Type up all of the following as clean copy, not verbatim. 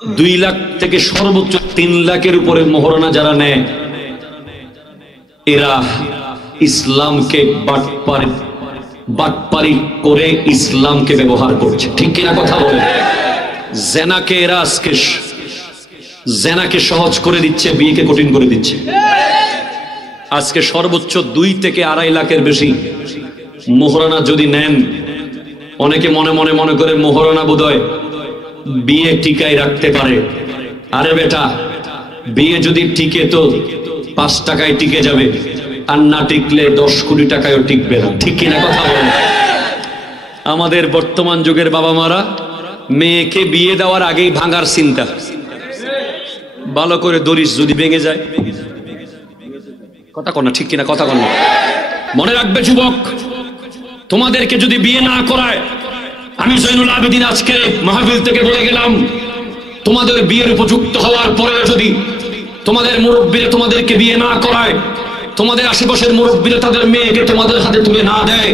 2 লাখ থেকে সর্বোচ্চ 3 লাখের উপরে মোহরানা যারা নেয় এরা ইসলামকে বাটপারি করে ইসলামকে ব্যবহার করছে। ঠিক কিনা কথা বলে? জেনাকে এরা আজকে জেনাকে সহজ করে দিচ্ছে, বিয়েকে কঠিন করে দিচ্ছে। আজকে সর্বোচ্চ 2 থেকে 2.5 লাখের বেশি মোহরানা যদি নেন, অনেকে মনে করে মোহরানা বোধহয় বিয়ে টিকায় রাখতে পারে। আরে বেটা, বিয়ে যদি টিকে তো 5 টাকায় টিকে যাবে, আর না টিকলে 10 কোটি টাকায়ও টিকবে না। ঠিক কিনা কথা বলে? আমাদের বর্তমান যুগের বাবা মারা মেয়েকে বিয়ে দেওয়ার আগেই ভাঙার চিন্তা। ভালো করে দরিস যদি ভেঙে যায়, কথা কন না, ঠিক কিনা কথা কন না? মনে রাখবে যুবক, তোমাদেরকে যদি বিয়ে না করায়, আমি জয়নুল আবেদিন আজকে মাহফিল থেকে বলে গেলাম, তোমাদের বিয়ের উপযুক্ত হওয়ার পরে যদি তোমাদের মুরব্বীরা তোমাদেরকে বিয়ে না করায়, তোমাদের আশেপাশের মুরব্বীরা তাদের মেয়েকে তোমাদের হাতে তুলে না দেয়,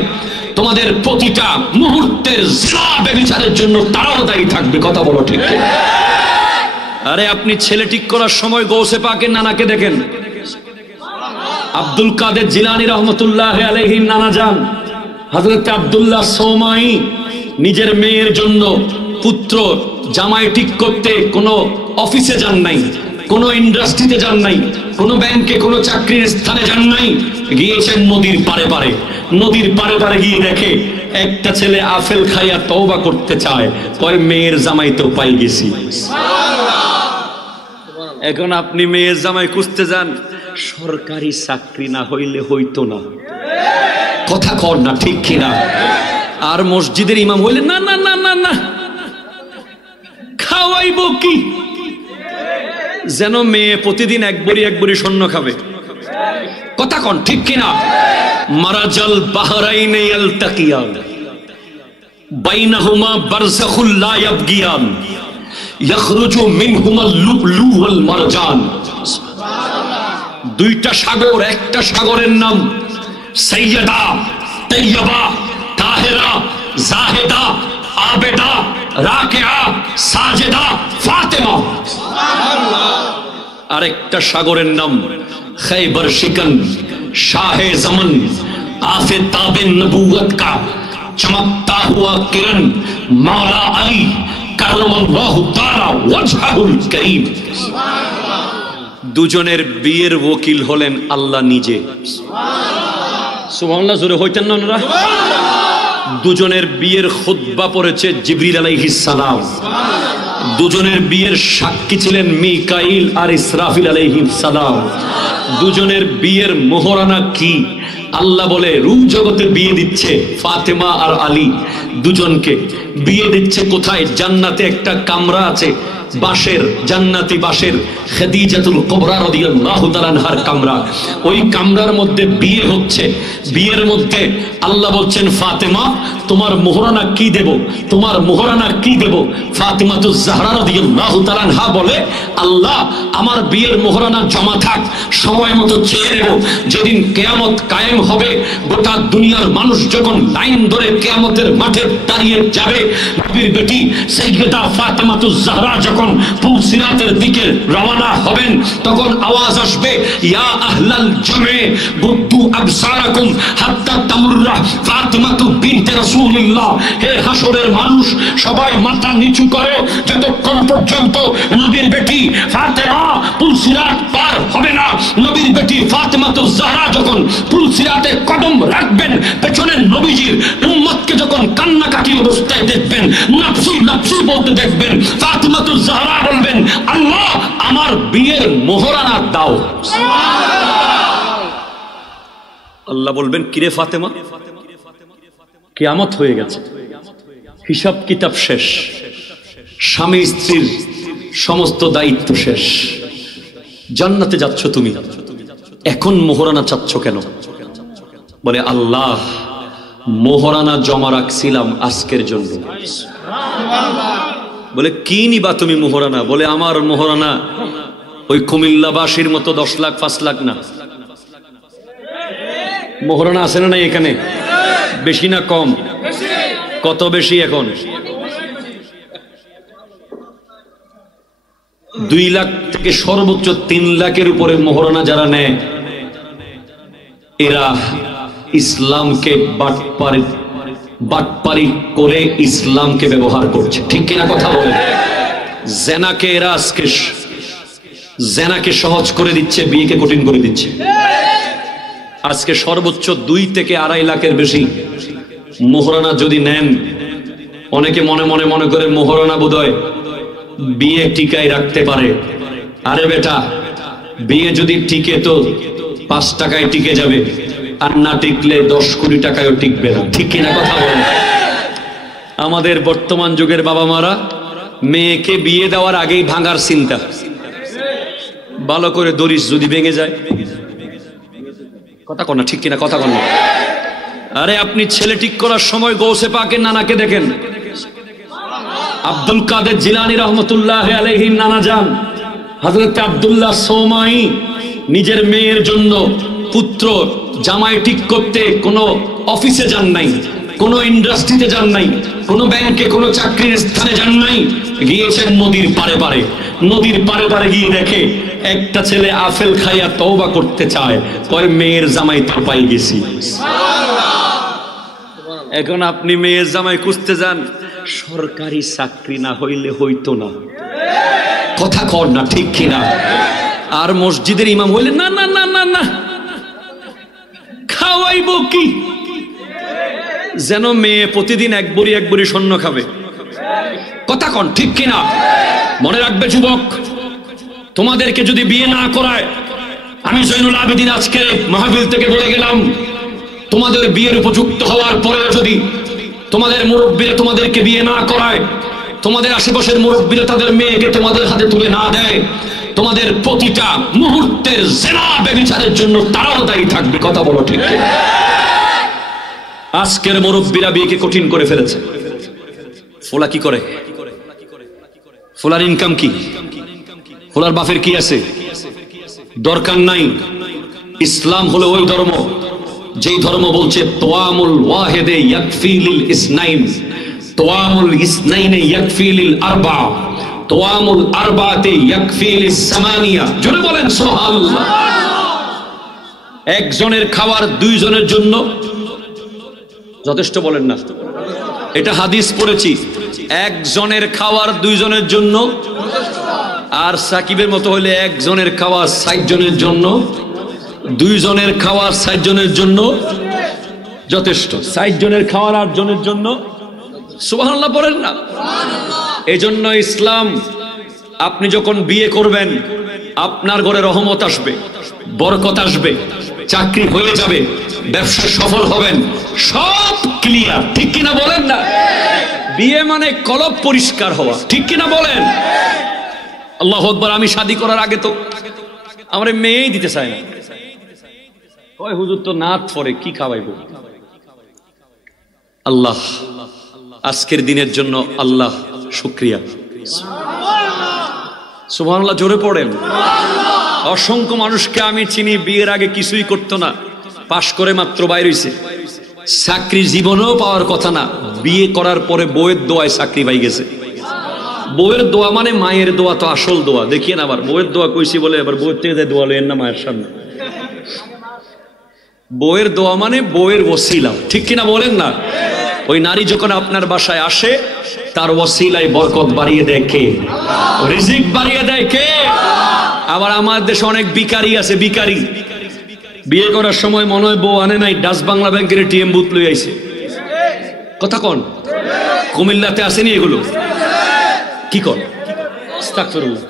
তোমাদের প্রতিটা মুহূর্তের জিনা ব্যভিচারের জন্য তারাও দায়ী থাকবে। কথা বলো ঠিক কিনা? আরে আপনি ছেলে ঠিক করার সময় গৌসে পাকের নানাকে দেখেন, আব্দুল কাদের জিলানী রহমতুল্লাহ আলাইহির নানা যান হযরত আব্দুল্লাহ সৌমাই নিজের মেয়ের জন্য পুত্র জামাই ঠিক করতে কোনো অফিসে যান নাই, কোনো ইন্ডাস্ট্রিতে যান নাই, কোনো ব্যাংকে কোনো চাকরির স্থানে যান নাই, গিয়েছেন নদীর পারে পারে। নদীর পারে পারে গিয়ে দেখে একটা ছেলে আপেল খাইয়া তওবা করতে চায়, কয় মেয়ের জামাই তো পাই গেছি। এখন আপনি মেয়ের জামাই খুঁজতে যান, সরকারি চাকরি না হইলে হইতো না। কথা কর না, ঠিক কিনা? আর মসজিদের ইমাম হইলে না না না না না, খাওয়াইব কি? যেন মেয়ে প্রতিদিন এক বড়ি স্বর্ণ খাবে। কথা কন, ঠিক কিনা? মারাজাল বাহরাইনে ইয়ালতাকিয়ান বাইনাহুমা বারযাখুল লা ইয়াবগিয়ান ইয়াখরুজু মিনহুমাল লুলু ওয়াল মারজান। দুইটা সাগর, একটা সাগরের নাম সাইয়্যিদা তাইয়্যিবা তাহেরা জাহেদা আবেদা রাকিয়া সাজেদা ফাতেমা। আরেকটা সাগরের নাম খৈবর শিকন শাহে জমন আফতাবে নবুয়ত কা চমকতা হুয়া কিরণ মাওলা আলী কাররামাল্লাহু তাআলা ওয়াজহুল কারীম। দুজনের বিয়ের ওকিল হলেন আল্লাহ নিজে। সুবহানাল্লাহ, জোরে হইতেন না ওনারা? দুজনের বিয়ের খুতবা পড়েছে জিবরিল আলাইহিস সালাম। দুজনের বিয়ের সাক্ষী ছিলেন মিকাইল আর ইসরাফিল আলাইহিস সালাম। দুজনের বিয়ের মোহরানা কি? আল্লাহ বলে রূপ জগতে বিয়ে দিচ্ছে ফাতেমা আর আলী, দুজনকে বিয়ে দিচ্ছে কোথায়? জান্নাতে একটা কামরা আছে, বাঁশের, জান্নাতি বাঁশের, খাদিজাতুল কুবরা রাদিয়াল্লাহু তাআলা আনহার কামরা। ওই কামরার মধ্যে বিয়ে হচ্ছে। বিয়ের মধ্যে আল্লাহ বলছেন, ফাতেমা তোমার মোহরানা কি দেব? তোমার মোহরানা কি দেব? ফাতিমাতুজ জাহরা রাদিয়াল্লাহু তাআলা আনহা বলে, আল্লাহ আমার বিয়ের মোহরানা জমা থাক, সময় মতো চেয়ে নেব। যেদিন কিয়ামত কায়েম হবে, গোটা দুনিয়ার মানুষ যখন লাইন ধরে কিয়ামতের মাঠে দাঁড়িয়ে যাবে, নবীর বেটি সাইয়্যিদা ফাতিমাতুজ জাহরা যখন পুলসিরাতের দিকে রওনা হবেন, তখন আওয়াজ আসবে, ইয়া আহলাল জামে বুদ্দু আবসারাকুম হাত্তা তামুররা ফাতিমাতু বিনতে রাসূলুল্লাহ। হে হাসরের মানুষ, সবাই মাথা নিচু করো যতক্ষণ পর্যন্ত নবীর বেটি ফাতেমা পুলসিরাত পার হবে না। নবীর বেটি ফাতিমাতুজ জাহরা যখন পুলসিরাতে কদম রাখবেন, পেছনের নবীজির উম্মতকে যখন কান্নাকাটি অবস্থায় দেখবেন, নফসি নফসি বলতে দেখবেন, ফাতিমাতুজ জাহরা বলবেন, আল্লাহ আমার বিয়ের মোহরানা দাও। আল্লাহ বলবেন, কিরে ফাতেমা, কিয়ামত হয়ে গেছে, হিসাব কিতাব শেষ, স্বামী স্ত্রীর সমস্ত দায়িত্ব শেষ, জান্নাতে যাচ্ছ তুমি, এখন মোহরানা চাচ্ছ কেন? বলে, আল্লাহ মোহরানা জমা রাখছিলাম আজকের জন্য। বলে, কি নিবা তুমি মোহরানা? বলে, আমার মোহরানা ওই কুমিল্লাবাসীর মতো 10 লাখ 5 লাখ না। মোহরানা আছে না নাই এখানে? বেশি না কম? কত বেশি এখন? 2 লাখ থেকে সর্বোচ্চ 3 লাখের উপরে মোহরানা যারা নেয় এরা ইসলামকে বাটপারি করে ইসলামকে ব্যবহার করছে, ঠিক কিনা কথা বলে? জেনাকে এরা আজকে জেনাকে সহজ করে দিচ্ছে, বিয়েকে কঠিন করে দিচ্ছে। আজকে সর্বোচ্চ 2 থেকে 2.5 লাখের বেশি মোহরানা যদি নেন, অনেকে মনে করে মোহরানা বোধহয় বিয়ে টিকায় রাখতে পারে। আরে বেটা, বিয়ে যদি টিকে তো 5 টাকায় টিকে যাবে, আর না টিকলে 10 কোটি টাকায়ও টিকবে না, ঠিক কিনা কথা বলে? আমাদের বর্তমান যুগের বাবা মারা মেয়েকে বিয়ে দেওয়ার আগেই ভাঙার চিন্তা। ভালো করে দরিস যদি ভেঙে যায়, কথা কন না, ঠিক কিনা কথা কন না? আরে আপনি ছেলে ঠিক করার সময় গৌসে পাকের নানাকে দেখেন, আব্দুল কাদের জিলানী রহমতুল্লাহ আলাইহির নানা যান হযরত আব্দুল্লাহ সৌমাই নিজের মেয়ের জন্য পুত্র জামাই ঠিক করতে কোনো অফিসে যান নাই, কোনো ইন্ডাস্ট্রিতে যান নাই, কোনো ব্যাংকে কোনো চাকরির স্থানে যান নাই, গিয়েছেন নদীর পারে পারে। নদীর পারে পারে গিয়ে দেখে একটা ছেলে আপেল খাইয়া তওবা করতে চায়, কয় মেয়ের জামাই তো পাই গেছি। এখন আপনি মেয়ের জামাই খুঁজতে যান, সরকারি চাকরি না হইলে হইতো না, কথা কর না, ঠিক কিনা? আর মসজিদের ইমাম হইলে না না না না না, খাওয়াইব কি? যেন মেয়ে প্রতিদিন এক বড়ি স্বর্ণ খাবে, কথা কন, ঠিক কিনা? মনে রাখবে যুবক, তোমাদেরকে যদি বিয়ে না করায়, আমি জয়নুল আবেদিন আজকে মাহফিল থেকে বলে গেলাম, তোমাদের বিয়ের উপযুক্ত হওয়ার পরে যদি তোমাদের মুরব্বীরা তোমাদেরকে বিয়ে না করায়, তোমাদের আশেপাশের মুরব্বীরা তাদের মেয়েকে তোমাদের হাতে তুলে না দেয়, তোমাদের প্রতিটা মুহূর্তের জিনা ব্যভিচারের জন্য তারাও দায়ী থাকবে, কথা বলো, ঠিক কিনা? আজকের মুরব্বীরা বিয়েকে কঠিন করে ফেলেছে। ফোলা কি করে? ফোলার ইনকাম কি? ফোলার বাপের কি আছে? দরকার নাই। ইসলাম হলো ওই ধর্ম যেই ধর্ম বলছে তোয়ামুল ওয়াহিদে ইয়াকফি লিল ইসনাইন, তোয়ামুল ইসনাইনে ইয়াকফি লিল আরবা, তোয়ামুল আরবাতে ইয়াকফি লিস সামানিয়া। জোরে বলেন সুবহানাল্লাহ। একজনের খাবার 2 জনের জন্য যথেষ্ট, বলেন না? এটা হাদিস পড়েছি, একজনের খাবার 2 জনের জন্য, আর সাকিবের মতো হলে একজনের খাবার 60 জনের জন্য, 2 জনের খাওয়ার 60 জনের জন্য যথেষ্ট, 60 জনের খাওয়ার 8 জনের জন্য সুবহানাল্লাহ বলেন না? এই জন্য ইসলাম, আপনি যখন বিয়ে করবেন আপনার ঘরে রহমত আসবে, বরকত আসবে, চাকরি হয়ে যাবে, ব্যবসা সফল হবেন, সব ক্লিয়ার, ঠিক কিনা বলেন না? বিয়ে মানে কলব পরিষ্কার হওয়া, ঠিক কিনা বলেন? আল্লাহু আকবার। আমি শাদী করার আগে তো আমার মেয়েই দিতে চায় না, কয় হুজুর তো নাত পরে কি খাওয়াইব। আল্লাহ আজকের দিনের জন্য আল্লাহ শুকরিয়া, সুবহানাল্লাহ, জোরে পড়েন। অসংখ্য মানুষকে আমি চিনি বিয়ের আগে কিছুই করতো না, পাশ করে মাত্র বাইর হইছে, চাকরি জীবনেও পাওয়ার কথা না, বিয়ে করার পরে বউয়ের দোয়ায় চাকরি পাই গেছে। বউয়ের দোয়া মানে মায়ের দোয়া তো আসল দোয়া, দেখিয়ে না আবার বউয়ের দোয়া কইছি বলে আবার বউয়ের থেকে দোয়া লেন না মায়ের সামনে। বউয়ের দোয়া মানে বউয়ের ওসিলা, ঠিক কিনা বলেন না? ওই নারী যখন আপনার বাসায় আসে তার ওসিলায় বরকত বাড়িয়ে দেয় কে? রিজিক বাড়িয়ে দেয় কে? আবার আমার দেশে অনেক ভিখারি আছে, ভিখারি বিয়ে করার সময় মনে হয় বউ আনে নাই, ডাচ বাংলা ব্যাংকের এটিএম বুথ লই আইছে, কথা কন? কুমিল্লাতে আসেনি এগুলো? কি কর? আস্তাগফিরুল্লাহ।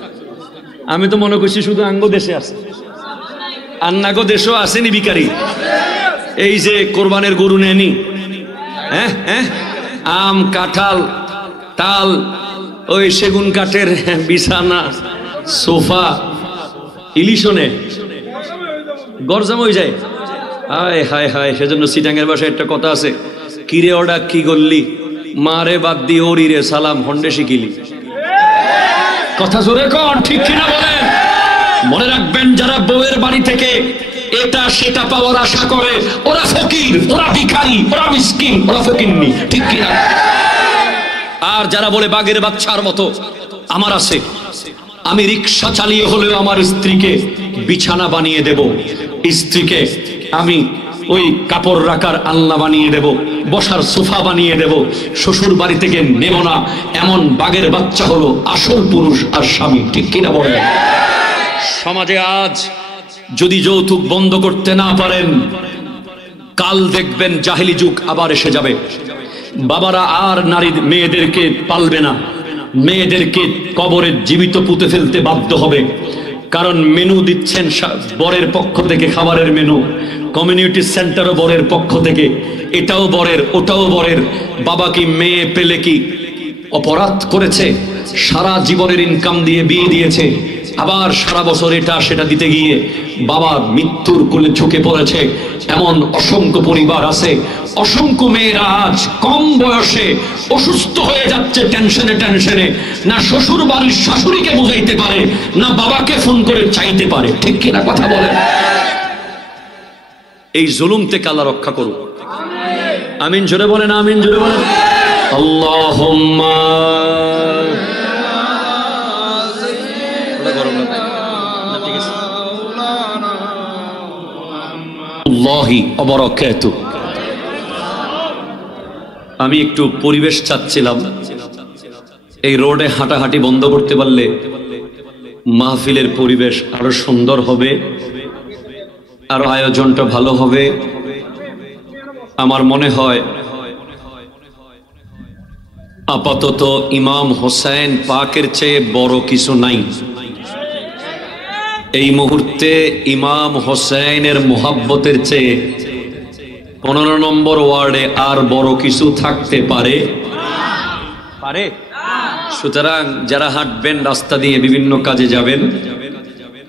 আমি তো মনে করছি শুধু আঙ্গ দেশে আছে, আন্নাগো দেশও আসেনি ভিখারি। এই যে কোরবানের গরু নেনি, হ্যাঁ হ্যাঁ, আম কাঁঠাল তাল, ওই সেগুন কাঠের বিছানা সোফা, ইলিশও নেয়, গরজাম হয়ে যায়। হায় হায় হায়। সেজন্য সিটাঙ্গের ভাষায় একটা কথা আছে, কিরে ওডা কি গল্লি, মারে বাদ দি ওরি রে সালাম হন্ডে শিখিলি, কথা জোরে কর, ঠিক কিনা বলেন? মনে রাখবেন, যারা বউয়ের বাড়ি থেকে এটা সেটা পাওয়ার আশা করে ওরা ফকির, ওরা ভিখারি, ওরা মিসকিন, ওরা ফকিন্নি, ঠিক কিনা? আর যারা বলে বাঘের বাচ্চার মতো আমার আছে আমি রিকশা চালিয়ে হলেও আমার স্ত্রীকে বিছানা বানিয়ে দেব, স্ত্রীকে আমি ওই কাপড় রাখার আলনা বানিয়ে দেব, বসার সোফা বানিয়ে দেব। শ্বশুর বাড়ি থেকে নেব না এমন বাঘের বাচ্চা হলো আসল পুরুষ আর স্বামী। ঠিক কিনা বলেন? সমাজে আজ যদি যৌতুক বন্ধ করতে না পারেন, কাল দেখবেন জাহেলি যুগ আবার এসে যাবে। বাবারা আর নারী মেয়েদেরকে পালবে না, মেয়েদেরকে কবরে জীবিত পুঁতে ফেলতে বাধ্য হবে। কারণ মেনু দিচ্ছেন বরের পক্ষ থেকে, খাবারের মেনু, কমিউনিটি সেন্টারও বরের পক্ষ থেকে, এটাও বরের ওটাও বরের। বাবা কি মেয়ে পেলে কি অপরাধ করেছে? সারা জীবনের ইনকাম দিয়ে বিয়ে দিয়েছে, আবার সারা বছর এটা সেটা দিতে গিয়ে বাবা মৃত্যুর কোলে ঝুঁকে পড়েছে। এমন অসংখ্য পরিবার আছে। অসংখ্য মেয়েরা আজ কম বয়সে অসুস্থ হয়ে যাচ্ছে টেনশনে টেনশনে, না শ্বশুর বাড়ির শাশুড়িকে বুঝাইতে পারে, না বাবাকে ফোন করে চাইতে পারে। ঠিক কিনা কথা বলেন? এই জুলুম থেকে আল্লাহ রক্ষা করুন। আমিন জোরে বলেন, আমিন জোরে বলেন। আল্লাহুম্মা আমি একটু পরিবেশ চাচ্ছিলাম। এই রোডে হাঁটাহাঁটি বন্ধ করতে পারলে মাহফিলের পরিবেশ আরো সুন্দর হবে, আরো আয়োজনটা ভালো হবে। আমার মনে হয় আপাতত ইমাম হোসেন পাকের চেয়ে বড় কিছু নাই। এই মুহূর্তে ইমাম হোসেনের মোহাব্বতের চেয়ে 15 নম্বর ওয়ার্ডে আর বড় কিছু থাকতে পারে? সুতরাং যারা হাঁটবেন, রাস্তা দিয়ে বিভিন্ন কাজে যাবেন,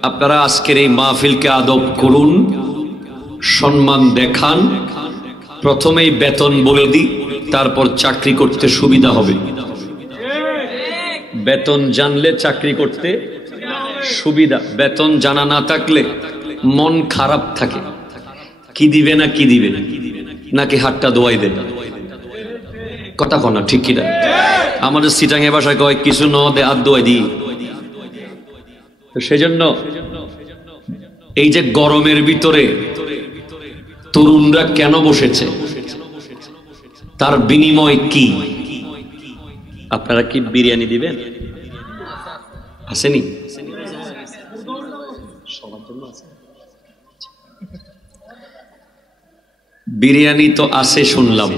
আপনারা আজকের এই মাহফিলকে আদব করুন, সম্মান দেখান। প্রথমেই বেতন বলে দিই, তারপর চাকরি করতে সুবিধা হবে। বেতন জানলে চাকরি করতে সুবিধা, বেতন জানা না থাকলে মন খারাপ থাকে। কি দিবে না কি দিবে, নাকি হাতটা দোয়াই দেন? কথা কনা ঠিক কিনা? আমাদের সিটাঙে ভাষায় কয় কিছু ন দে হাত দোয়াই দিই। তো সেজন্য এই যে গরমের ভিতরে তরুণরা কেন বসেছে, তার বিনিময় কি? আপনারা কি বিরিয়ানি দিবেন? আসেনি? বিরিয়ানি তো আছে শুনলাম,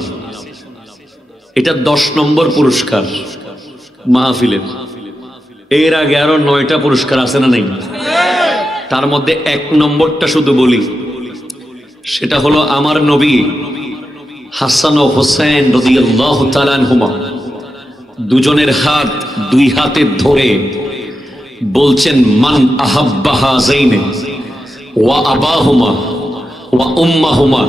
এটা 10 নম্বর পুরস্কার মাহফিলের। এর আগে আরো 9টা পুরস্কার আছে না নাই? তার মধ্যে 1 নম্বরটা শুধু বলি, সেটা হলো আমার নবী হাসান ও হোসেন রাদিয়াল্লাহু তাআলা আনহুমা দুজনের হাত 2 হাতে ধরে বলছেন, মান আহাব্বা হাযাইনি ওয়া আবাহুমা ওয়া উম্মাহুমা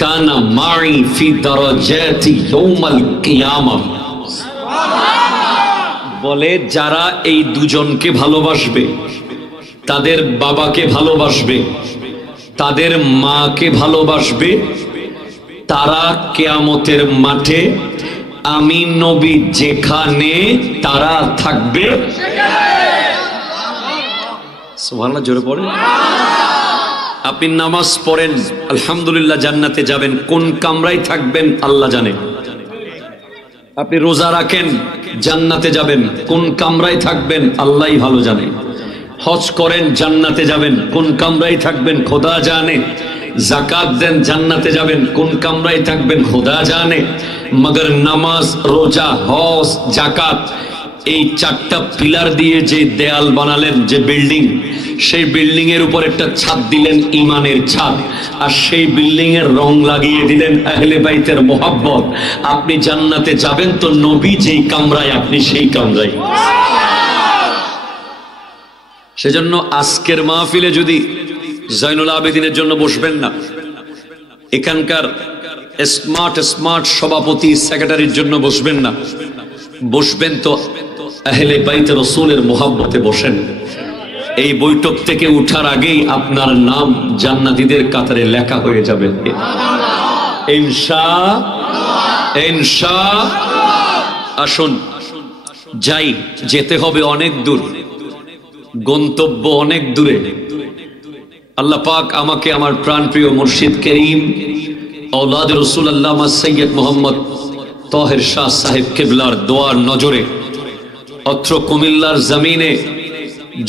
কানা মাই ফি দারাজাতি ইয়াউমাল কিয়ামাহ। বলে যারা এই দুজনকে ভালোবাসবে, তাদের বাবাকে ভালোবাসবে, তাদের মাকে ভালোবাসবে, তারা কিয়ামতের মাঠে আমি নবী যেখানে তারা থাকবে। সুবহানাল্লাহ, জোরে পড়েন। আপনি নামাজ পড়েন, আলহামদুলিল্লাহ, জান্নাতে যাবেন। কোন কামরায় থাকবেন আল্লাহ জানে। আপনি রোজা রাখেন, জান্নাতে যাবেন। কোন কামরায় থাকবেন আল্লাহই ভালো জানে। হজ করেন, জান্নাতে যাবেন। কোন কামরায় থাকবেন খোদা জানে। যাকাত দেন, জান্নাতে যাবেন। কোন কামরায় থাকবেন খোদা জানে। মগর নামাজ, রোজা, হজ, যাকাত, এই 4টা পিলার দিয়ে যে দেয়াল বানালেন, যে বিল্ডিং, সেই বিল্ডিং এর উপর একটা ছাদ দিলেন, ইমানের ছাদ, আর সেই বিল্ডিং এর রং লাগিয়ে দিলেন আহলে বাইতের মোহাব্বত। আপনি জান্নাতে যাবেন তো নবী যেই কামরায়, আপনি সেই কামরায়। সেজন্য আজকের মাহফিলে যদি জয়নুল আবেদিনের জন্য বসবেন না, এখানকার স্মার্ট স্মার্ট সভাপতি সেক্রেটারির জন্য বসবেন না, বসবেন তো আহলে বাইতে রাসূলের মোহাব্বতে বসেন। এই বৈঠক থেকে উঠার আগেই আপনার নাম জান্নাতীদের কাতারে লেখা হয়ে যাবে ইনশাআল্লাহ। আসুন যাই, যেতে হবে অনেক দূর। গন্তব্য অনেক দূরে। আল্লাহ পাক আমাকে আমার প্রাণপ্রিয় মুর্শিদ করিম আওলাদ রাসূল আল্লামা সৈয়দ মোহাম্মদ তাহের শাহ সাহেব কিবলার দোয়ার নজরে অত্র কুমিল্লার জমিনে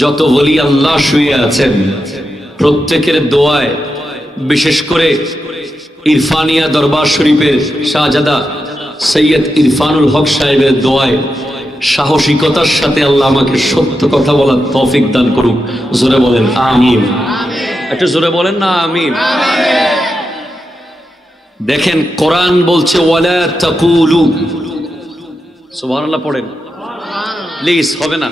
যত ওলি আল্লাহ শুয়ে আছেন প্রত্যেকের দোয়ায়, বিশেষ করে ইরফানিয়া দরবার শরীফের শাহজাদা সৈয়দ ইরফানুল হক সাহেবের দোয়ায় সাহসিকতার সাথে আল্লাহ আমাকে সত্য কথা বলার তৌফিক দান করুক। জোরে বলেন আমিন। একটু জোরে বলেন না আমিন। দেখেন কোরআন বলছে ওয়ালা তাকুলু, সুবহানাল্লাহ পড়েন প্লিজ, হবে না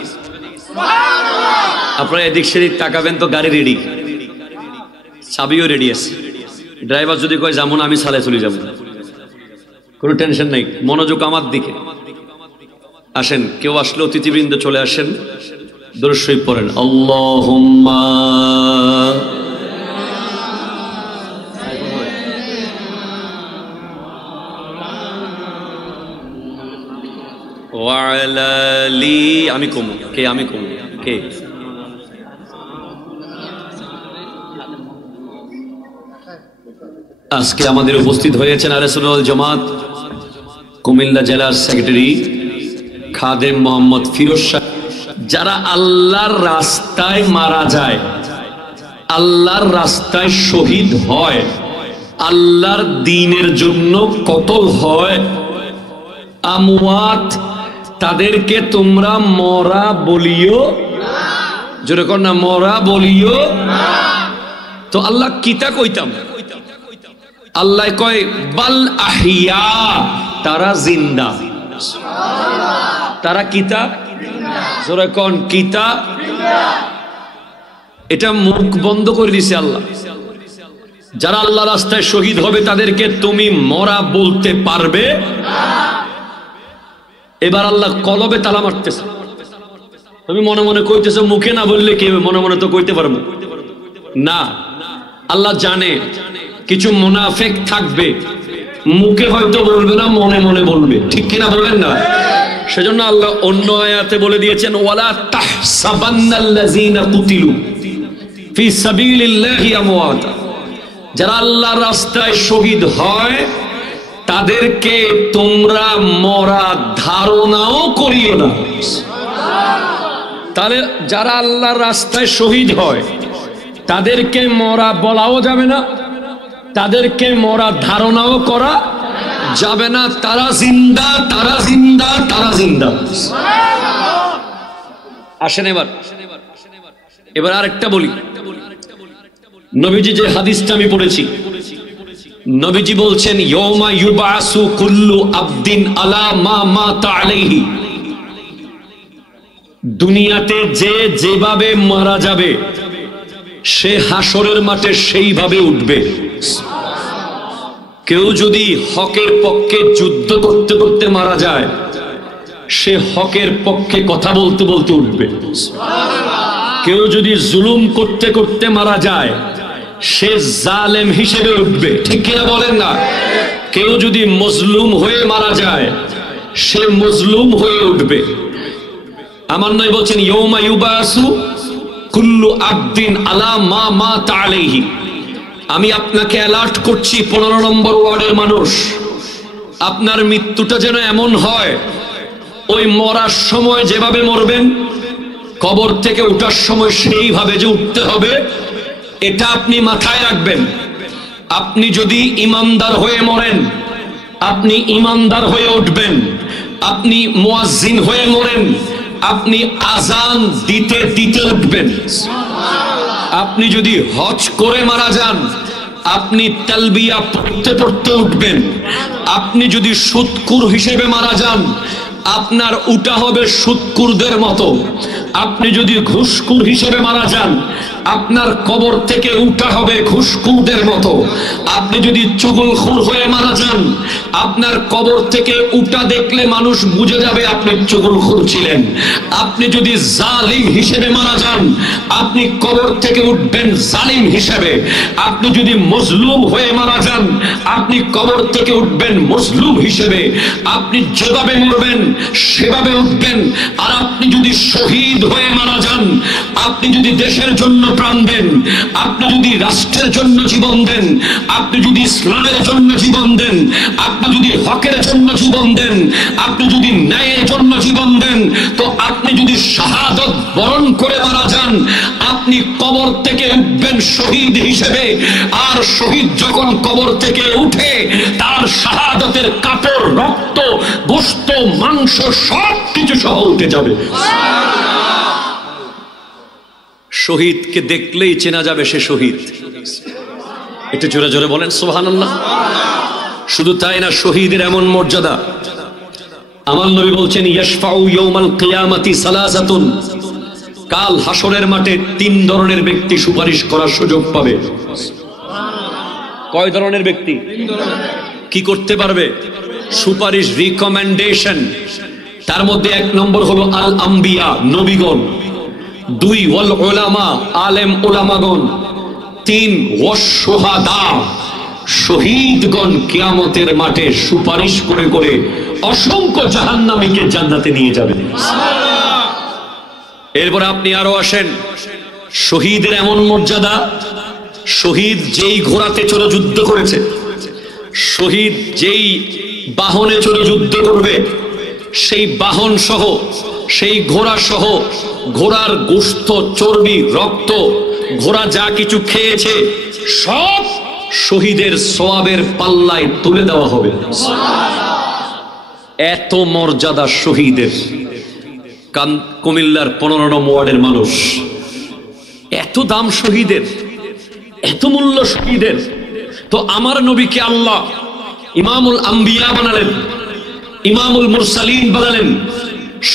আপনারা এদিক সেদিক তাকাবেন তো গাড়ি রেডি, চাবিও রেডি আছে, ড্রাইভার যদি কয় যেমন আমি সালে চলে যাব, কোনো টেনশন নাই, মনোযোগ আমার দিকে। আসেন, কেউ আসলে অতিথিবৃন্দ চলে আসেন, দরুদ শরীফ পড়েন। আল্লাহুম্মা ওয়া আলা লি, আমি কম কে, আমি কম কে, আজকে আমাদের উপস্থিত হয়েছেন আহলে সুন্নাত ওয়াল জামাত কুমিল্লা জেলার সেক্রেটারি খাদেম মোহাম্মদ ফিরোজ শাহ। যারা আল্লাহর রাস্তায় মারা যায়, আল্লাহর রাস্তায় শহীদ হয়, আল্লাহর দ্বীনের জন্য কতল হয়, আমওয়াত, তাদেরকে তোমরা মরা বলিও, যেরকম না মরা বলিও। তো আল্লাহ কিতা কইতাম, আল্লাহ কয় বাল আহিয়া, তারা জিন্দা, তারা কিতা, যেরকম কিতা, এটা মুখ বন্ধ করে দিছে আল্লাহ। যারা আল্লাহ রাস্তায় শহীদ হবে তাদেরকে তুমি মরা বলতে পারবে। এবার আল্লাহ কলবে তালা মারতেছে, তুমি মনে মনে কইতেছো মুখে না বললে কি হবে, মনে মনে তো কইতে পারবো না। আল্লাহ জানে কিছু মুনাফিক থাকবে, মুখে হয়তো বলবে না, মনে মনে বলবে, ঠিক কিনা বলেন না? সেজন্য আল্লাহ অন্য আয়াতে বলে দিয়েছেন ওয়ালা তাহসাবান্নাল্লাযীনা কুতিলু ফি সাবিলিল্লাহি আমওয়াতা, যারা আল্লাহর রাস্তায় শহীদ হয় তাদেরকে তোমরা মরা ধারণাও করিও না। তাহলে যারা আল্লাহর রাস্তায় শহীদ হয় তাদেরকে মরা বলাও যাবে না, তাদেরকে মরা ধারণাও করা যাবে না। তারা জিন্দা, তারা জিন্দা, তারা জিন্দা। আসেন এবার আরেকটা বলি। নবীজি যে হাদিসটা আমি পড়েছি, নবীজি বলছেন ইয়াউমা ইউবাসু কুল্লু আবদিন আলা মা মাতা আলাইহি, দুনিয়াতে যে যেভাবে মারা যাবে সে হাসরের মাঠে সেইভাবে উঠবে। কেউ যদি হকের পক্ষে যুদ্ধ করতে করতে মারা যায় সে হকের পক্ষে কথা বলতে বলতে উঠবে। কেউ যদি জুলুম করতে করতে মারা যায় সে জালেম হিসেবে উঠবে, ঠিক কিনা বলেন না? কেউ যদি মজলুম হয়ে মারা যায় সে মজলুম হয়ে উঠবে। আমার নয় বলছেন ইয়াউমা ইউবাসু কুল্লু আবদিন আলা মা মাতা আলাইহি। আমি আপনাকে অ্যালার্ট করছি 15 নম্বর ওয়ার্ডের মানুষ, আপনার মৃত্যুটা যেন এমন হয় ওই মরার সময় যেভাবে মরবেন কবর থেকে উঠার সময় সেইভাবে যে উঠতে হবে, এটা আপনি মাথায় রাখবেন। আপনি যদি ইমানদার হয়ে মরেন আপনি ইমানদার হয়ে উঠবেন, আপনি মুয়াজ্জিন হয়ে মরেন আপনি আজান দিতে দিতে উঠবেন। আপনি যদি হজ করে মারা যান আপনি তালবিয়া পড়তে পড়তে উঠবেন। আপনি যদি সুদকুর হিসেবে মারা যান আপনার উঠা হবে সুদকুরদের মতো। আপনি যদি ঘুষখোর হিসেবে মারা যান আপনার কবর থেকে উঠা হবে ঘুষখোরদের মতো। আপনি যদি চুগলখোর হয়ে মারা যান, আপনার কবর থেকে উঠা দেখলে মানুষ বুঝে যাবে আপনি চুগলখোর ছিলেন। আপনি যদি জালিম হিসেবে মারা যান, আপনি কবর থেকে উঠবেন জালিম হিসেবে। আপনি যদি মজলুম হয়ে মারা যান, আপনি কবর থেকে উঠবেন মজলুম হিসেবে। আপনি যেভাবে মরবেন সেভাবে উঠবেন। আর আপনি যদি শহীদ হয়ে মারা যান, আপনি যদি দেশের জন্য প্রাণ দেন, আপনি যদি রাষ্ট্রের জন্য জীবন দেন, আপনি যদি ইসলামের জন্য জীবন দেন, আপনি যদি হকের জন্য জীবন দেন, আপনি যদি ন্যায়ের জন্য জীবন দেন, তো আপনি যদি শাহাদত বরণ করে মারা যান, আপনি কবর থেকে উঠবেন শহীদ হিসেবে। আর শহীদ যখন কবর থেকে উঠে, তার শাহাদতের কাপড়, রক্ত, গোশত, মাংস সব কিছু সহ উঠে যাবে। শহীদকে দেখলেই চেনা যাবে সে শহীদ। একটু জোরে জোরে বলেন সুবহানাল্লাহ। শুধু তাই না, শহীদের এমন মর্যাদা, আমার নবী বলছেন ইয়াশফাউ ইয়াউমাল কিয়ামাতি সালাসাতুন, কাল হাসরের মাঠে 3 ধরনের ব্যক্তি সুপারিশ করার সুযোগ পাবে। কয় ধরনের ব্যক্তি কি করতে পারবে? সুপারিশ, রিকমেন্ডেশন। তার মধ্যে 1 নম্বর হলো আল আম্বিয়া, নবীগণ। 2 ওয়াল উলামা, আলেম উলামাগণ। 3 ওয়াশ শুহাদা, শহীদগণ কিয়ামতের মাঠে সুপারিশ করে করে অসংখ্য জাহান্নামীকে জান্নাতে নিয়ে যাবে। এরপর আপনি আরো আসেন, শহীদের এমন মর্যাদা, শহীদ যেই ঘোড়াতে চড়ে যুদ্ধ করেছে, শহীদ যেই বাহনে চড়ে যুদ্ধ করবে, সেই বাহন সহ, সেই ঘোড়া সহ, ঘোড়ার গোশত, চর্বি, রক্ত, ঘোড়া যা কিছু খেয়েছে সব শহীদের সওয়াবের পাল্লায় তুলে দেওয়া হবে। এত মর্যাদা শহীদের। কুমিল্লার 15 নম্বর ওয়ার্ডের মানুষ, এত দাম শহীদের, এত মূল্য শহীদের। তো আমার নবীকে আল্লাহ ইমামুল আম্বিয়া বানালেন, ইমামুল মুরসালিন বানালেন,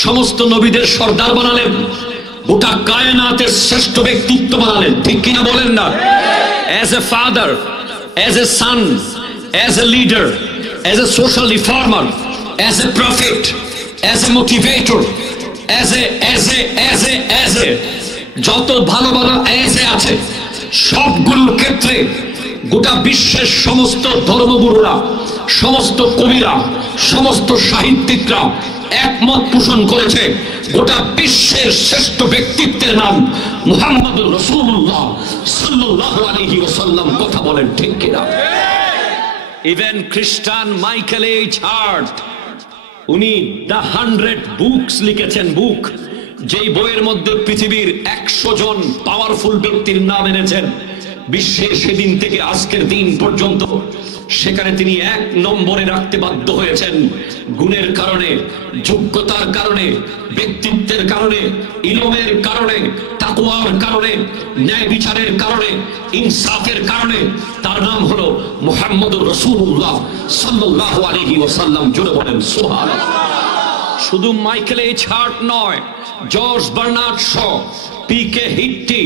সমস্ত নবীদের সর্দার বানালেন, গোটা কায়নাতের শ্রেষ্ঠ ব্যক্তিত্ব বানালেন। ঠিক কিনা বলেন না? As a father, as a son, as a leader, as a social reformer, as a prophet, as a motivator, as a যত ভালো ভালো as a আছে, সবগুলোর ক্ষেত্রে গোটা বিশ্বের সমস্ত ধর্মগুরুরা, সমস্ত কবিরা, সমস্ত সাহিত্যিকরা একমত পোষণ করেছে গোটা বিশ্বের শ্রেষ্ঠ ব্যক্তিত্বের নাম মুহাম্মদুর রাসূলুল্লাহ সাল্লাল্লাহু আলাইহি ওয়াসাল্লাম। কথা বলেন ঠিক কিনা? ইভেন খ্রিস্টান মাইকেল এইচ হার্ট, উনি দ্য 100 বুকস লিখেছেন, বুক, যেই বইয়ের মধ্যে পৃথিবীর 100 জন পাওয়ারফুল ব্যক্তির নাম এনেছেন বিশ্বে, সেদিন থেকে আজকের দিন পর্যন্ত। সেখানে তিনি 1 নম্বরে রাখতে বাধ্য হয়েছেন গুণের কারণে, যোগ্যতার কারণে, ব্যক্তিত্বের কারণে, ইলমের কারণে, তাকওয়ার কারণে, ন্যায় বিচারের কারণে, ইনসাফের কারণে। তার নাম হলো মুহাম্মদুর রাসূলুল্লাহ সাল্লাল্লাহু আলাইহি ওয়াসাল্লাম। জোরে বলেন সুবহানাল্লাহ। শুধু মাইকেল এইচ হার্ট নয়, জর্জ বার্নার্ড শ, পিকে হিট্টি,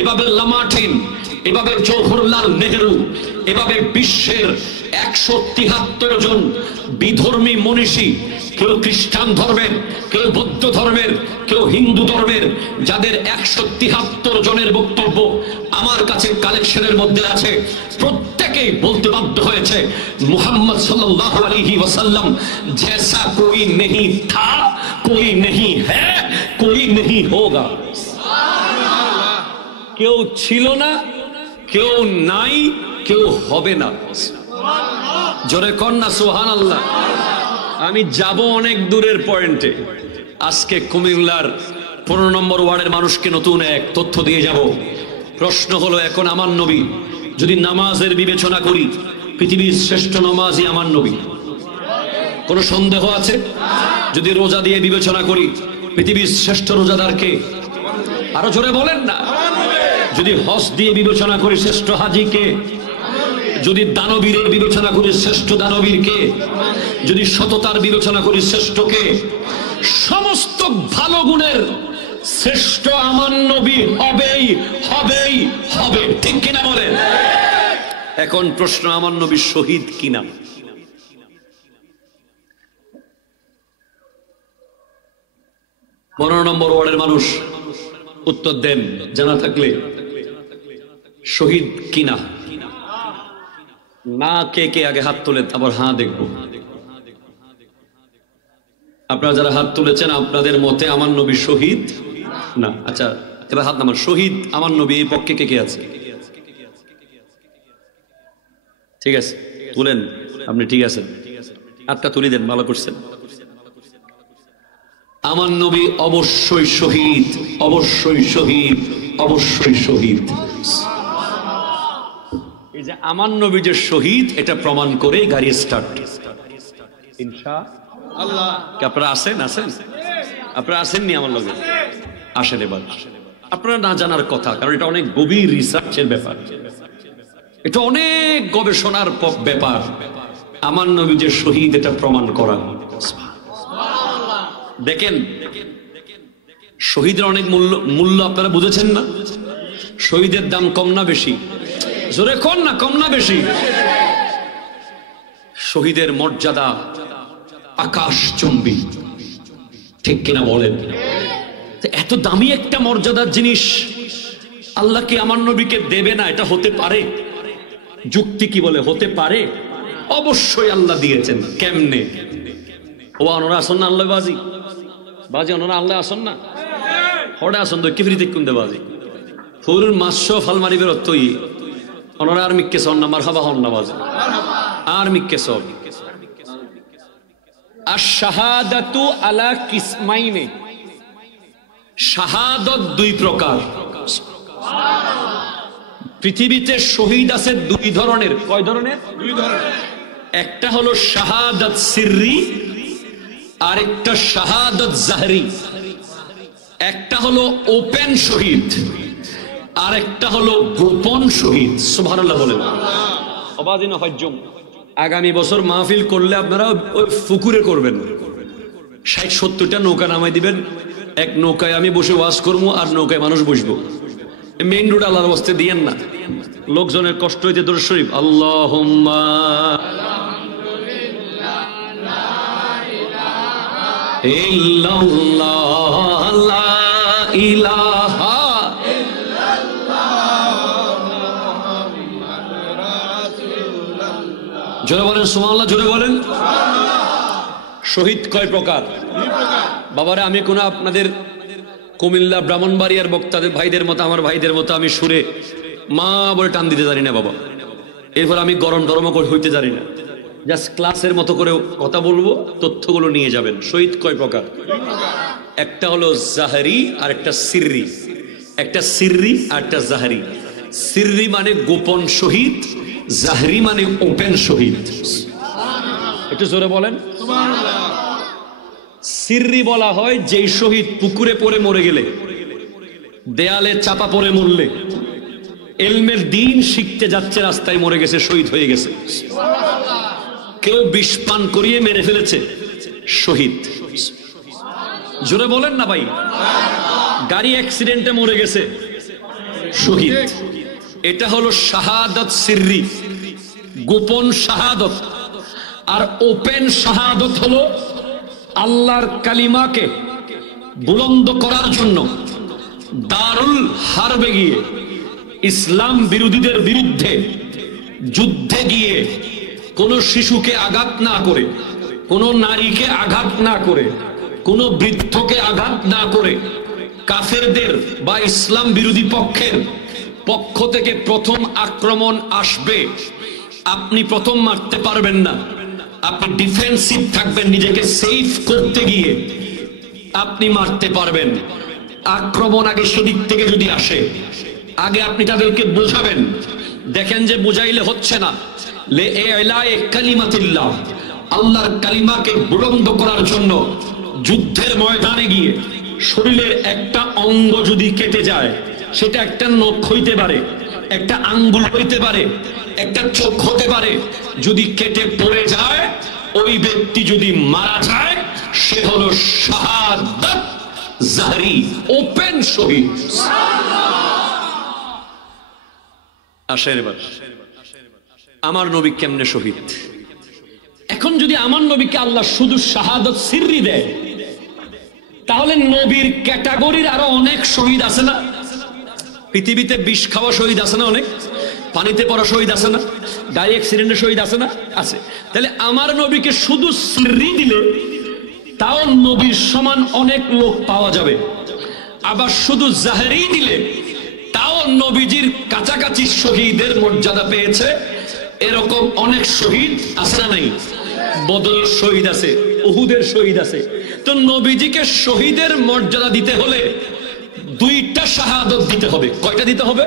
এভাবে লামার্টিন, এভাবে জওহরলাল নেহেরু, এভাবে বিশ্বের 173 জন বিধর্মী মনীষী, কেউ খ্রিস্টান ধর্মের, কেউ বৌদ্ধ ধর্মের, কেউ হিন্দু ধর্মের, যাদের 173 জনের বক্তব্য আমার কাছে কালেকশনের মধ্যে আছে, প্রত্যেকেই বলতে বাধ্য হয়েছে মুহাম্মদ সাল্লাল্লাহু আলাইহি ওয়াসাল্লাম জैसा कोई नहीं था, कोई नहीं है, कोई नहीं होगा। কেউ ছিল না, কেউ নাই, কেউ হবে না। জোরে কন্যা সুবহানাল্লাহ। আমি যাব অনেক দূরের পয়েন্টে। আজকে কুমিল্লার 15 নম্বর ওয়ার্ডের মানুষকে নতুন এক তথ্য দিয়ে যাব। প্রশ্ন হলো, এখন আমার নবী, যদি নামাজের বিবেচনা করি, পৃথিবীর শ্রেষ্ঠ নামাজি আমার নবী, কোনো সন্দেহ আছে? যদি রোজা দিয়ে বিবেচনা করি, পৃথিবীর শ্রেষ্ঠ রোজাদার কে? আরো জোরে বলেন না। যদি হজ দিয়ে বিবেচনা করি, শ্রেষ্ঠ হাজি কে? যদি দানবীরের বিবেচনা করি, শ্রেষ্ঠ দানবীর কে? যদি সততার বিবেচনা করি, শ্রেষ্ঠ কে? সমস্ত ভালো গুণের শ্রেষ্ঠ আমার নবী হবেই হবেই হবে, ঠিক কিনা বলেন? এখন প্রশ্ন, আমার নবী শহীদ কিনা? 15 নম্বর ওয়ার্ডের মানুষ উত্তর দেন জানা থাকলে, শহীদ কিনা? না কে কে আগে হাত তোলেন, তারপর হ্যাঁ দেখবো। আপনারা যারা হাত তুলেছেন, আপনাদের মতে আমার নবী শহীদ না? আচ্ছা, এবার হাত নামান। শহীদ আমার নবী এই পক্ষে কে কে আছে? ঠিক আছে, তুলেন। আপনি ঠিক আছেন, হাতটা তুলে দেন, ভালো করছেন। আমার নবী অবশ্যই শহীদ, অবশ্যই শহীদ, অবশ্যই শহীদ। এই যে আমার নবী যে শহীদ, এটা প্রমাণ করে গাড়ি স্টার্ট। ইনশাআল্লাহ। আপনারা আছেন? আপনারা আসেননি আমার লগে? আসেন এবার। আপনারা না জানার কথা, কারণ এটা অনেক গভীর রিসার্চের ব্যাপার, এটা অনেক গবেষণার ব্যাপার। আমার নবী যে শহীদ, এটা প্রমাণ করা। দেখেন, শহীদের অনেক মূল্য আপনারা বুঝেছেন না? শহীদের দাম কম না বেশি? জোরে কোন না, কম না বেশি? শহীদের মর্যাদা আকাশচুম্বী, ঠিক কিনা বলেন? এত দামি একটা মর্যাদার জিনিস আল্লাহ কি আমার নবীকে দেবে না? এটা হতে পারে? যুক্তি কি বলে হতে পারে? অবশ্যই আল্লাহ দিয়েছেন। কেমনে? ও ওনারা আসন না আল্লাহ বাজি বাজি, ওনারা আল্লাহ আসন না হরে আসন তো কিফরিতে কুন্দে বাজি ফুল মাসো ফালমারি বেরোতই ওনারা আর মিক্কে সন না মারহাবা হন না বাজি আর মিক্কে সব। আশ-শাহাদাতু আলা কিসমাইনে, শাহাদত দুই প্রকার। পৃথিবীতে শহীদ আছে দুই ধরনের। কয় ধরনের? দুই ধরনের। একটা হলো শাহাদাত সিররি, আর একটা শাহাদাত জাহরি। একটা হলো ওপেন শহীদ, আর একটা হলো গোপন শহীদ। সুবহানাল্লাহ বলেন। অবাদিন হজ্জম আগামী বছর মাহফিল করলে আপনারা ওই পুকুরে করবেন। 60-70টা নৌকা নামাই দিবেন, এক নৌকায় আমি বসে ওয়াজ করবো, আর নৌকায় মানুষ বসবো। মেইন রোড আল্লাহর বস্তে দিয়েন না, লোকজনের কষ্ট হইতে। দরুদ শরীফ আল্লাহুম্মা ইল্লাল্লাহ লা ইলাহা জোরে বলেন সুবহানাল্লাহ, জোরে বলেন। শহীদ কয় প্রকার? বাবারা, আমি কোনো আপনাদের কুমিল্লা ব্রাহ্মণবাড়িয়ার বক্তাদের ভাইদের মতো, আমার ভাইদের মতো আমি সুরে মা বলে টান দিতে জানি না বাবা। এরপর আমি গরম ধর্ম হইতে জানি না, জাস্ট ক্লাসের মতো করে কথা বলবো, তথ্যগুলো নিয়ে যাবেন। শহীদ কয় প্রকার? একটা হলো জাহরি আর একটা সিররি। একটা সিররি আর একটা জাহরি। সিররি মানে গোপন শহীদ, জাহরি মানে ওপেন শহীদ। একটু জোরে বলেন। সিররি বলা হয় যেই শহীদ পুকুরে পড়ে মরে গেলে, দেয়ালে চাপা পড়ে মরলে, এলমের দিন শিখতে যাচ্ছে, রাস্তায় মরে গেছে, শহীদ হয়ে গেছে। কেউ বিষ পান করিয়ে মেরে ফেলেছে, শহীদ। জোরে বলেন না ভাই। গাড়ি অ্যাক্সিডেন্টে মরে গেছে, শহীদ। এটা হলো শাহাদাত সিররি, গোপন শাহাদত। আর ওপেন শাহাদত হলো আল্লাহর কালিমাকে বুলন্দ করার জন্য দারুল হারবে গিয়ে, ইসলাম বিরোধীদের বিরুদ্ধে যুদ্ধে গিয়ে, কোন শিশুকে আঘাত না করে, কোন নারীকে আঘাত না করে, কোন বৃদ্ধকে আঘাত না করে, কাফেরদের বা ইসলাম বিরোধী পক্ষের পক্ষ থেকে প্রথম আক্রমণ আসবে, আপনি প্রথম মারতে পারবেন না, আপনি ডিফেন্সিভ থাকবেন, নিজেকে সেফ করতে গিয়ে আপনি মারতে পারবেন। আক্রমণ আগে সেদিক থেকে যদি আসে, আগে আপনি তাদেরকে বোঝাবেন। দেখেন যে বুঝাইলে হচ্ছে না, লে ইলাহি কালিমাতিল্লাহ, আল্লাহর কালিমাকে বুলন্দ করার জন্য যুদ্ধের ময়দানে গিয়ে শরীরের একটা অঙ্গ যদি কেটে যায়, সেটা একটা নখ হইতে পারে, একটা আঙ্গুল হইতে পারে, একটা চোখ হতে পারে, যদি কেটে পড়ে যায়, ওই ব্যক্তি যদি মারা যায়, সে হলো শাহাদাত। জাহরি ওপেন শহীদ। আসেন এবার আমার নবী কেমনে শহীদ। এখন যদি আমার নবীকে আল্লাহ শুধু শাহাদত সিররি দেয়, তাহলে নবীর ক্যাটাগরির আরো অনেক শহীদ আছে না? পৃথিবীতে বিষ খাওয়া শহীদ আছে না? অনেক। পানিতে পড়া শহীদ আছে না? গাড়ি অ্যাক্সিডেন্টে শহীদ আছে না? আছে। তাহলে আমার নবীকে শুধু সিররি দিলে তাও নবীর সমান অনেক লোক পাওয়া যাবে। আবার শুধু জাহরি দিলে তাও নবীজির কাছাকাছি শহীদের মর্যাদা পেয়েছে এরকম অনেক শহীদ আছে না? নাই। বদরের শহীদ আছে, উহুদের শহীদ আছে। তো নবীজিকে শহীদের মর্যাদা দিতে হলে দুইটা শাহাদত দিতে হবে। কয়টা দিতে হবে?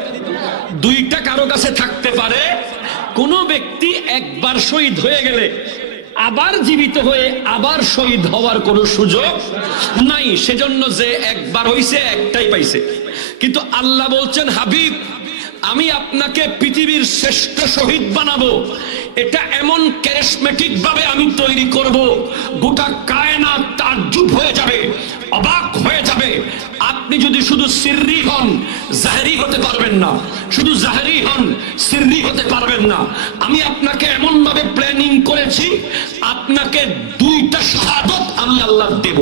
দুইটা কারো কাছে থাকতে পারে। কোন ব্যক্তি একবার শহীদ হয়ে গেলে আবার জীবিত হয়ে আবার শহীদ হওয়ার কোন সুযোগ নাই। সেজন্য যে একবার হইছে একটাই পাইছে। কিন্তু আল্লাহ বলছেন, হাবিব আমি আপনাকে পৃথিবীর শ্রেষ্ঠ শহীদ বানাবো। এটা এমন ক্যারিসমেটিক ভাবে আমি তৈরি করব, গোটা কায়নাত তাজ্জুব হয়ে যাবে, অবাক হয়ে যাবে। আপনি যদি শুধু সিররি হন, জাহরি হতে পারবেন না। শুধু জাহরি হন, সিররি হতে পারবেন না। আমি আপনাকে এমন ভাবে প্ল্যানিং করেছি, আপনাকে দুইটা শাহাদত আমি আল্লাহ দেব।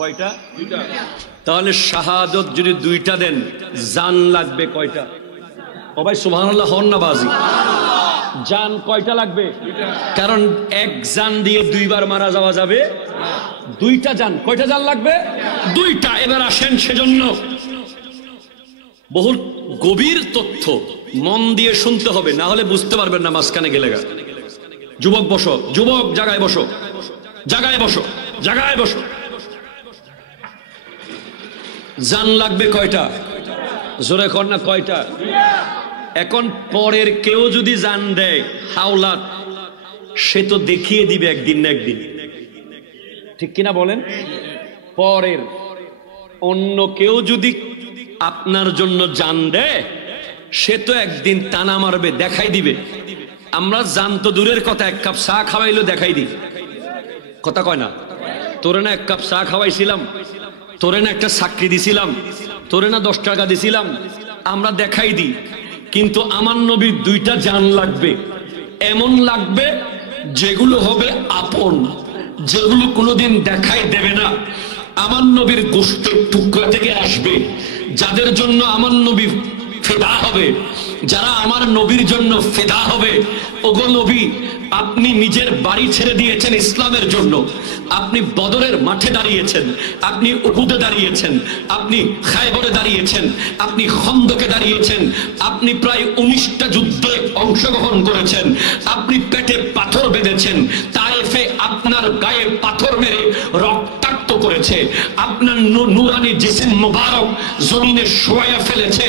কয়টা? দুইটা। তাহলে শাহাদত যদি দুইটা দেন, জান লাগবে কয়টা? ও ভাই সুবহানাল্লাহ হন না বাজি। জান কয়টা লাগবে? কারণ এক জান দিয়ে দুইবার মারা যাওয়া যাবে। দুইটা জান। কয়টা জান লাগবে? দুইটা। এবার আসেন, সেজন্য বহু গভীর তথ্য মন দিয়ে শুনতে হবে, না হলে বুঝতে পারবেন না মাঝখানে গেলে। যুবক বসো, যুবক জায়গায় বসো, জায়গায় বসো, জায়গায় বসো। জান লাগবে কয়টা? জোরে কর না কয়টা? এখন পরের কেউ যদি জান দেয় হাওলাত, সে তো দেখিয়ে দিবে একদিন না একদিন, ঠিক কিনা বলেন? পরের অন্য কেউ যদি আপনার জন্য জান দেয়, সে তো একদিন টানা মারবে, দেখাই দিবে। আমরা জান তো দূরের কথা, এক কাপ চা খাওয়াইলো দেখাই দিই। কথা কয় না? তোরে না এক কাপ চা খাওয়াইছিলাম, তোরে না একটা চাকরি দিছিলাম, তোরে না 10 টাকা দিছিলাম, আমরা দেখাই দিই। কিন্তু আমার নবীর দুইটা জান লাগবে। এমন লাগবে যেগুলো হবে আপন, যেগুলো কোনোদিন দেখাই দেবে না। আমার নবীর গোশতের টুকরা থেকে আসবে, যাদের জন্য আমার নবী ফিদা হবে, যারা আমার নবীর জন্য ফিদা হবে। ওগো নবী, আপনি নিজের বাড়ি ছেড়ে দিয়েছেন ইসলামের জন্য। আপনি বদরের মাঠে দাঁড়িয়েছেন, আপনি উহুদে দাঁড়িয়েছেন, আপনি খায়বরে দাঁড়িয়েছেন, আপনি খন্দকে দাঁড়িয়েছেন, আপনি প্রায় 19টা যুদ্ধে অংশগ্রহণ করেছেন, আপনি পেটে পাথর বেঁধেছেন, তায়েফে আপনার গায়ে পাথর মেরে রক্তাক্ত করেছে, আপনার নুরানি জিসিম মুবারক জমিনে শোয়া ফেলেছে।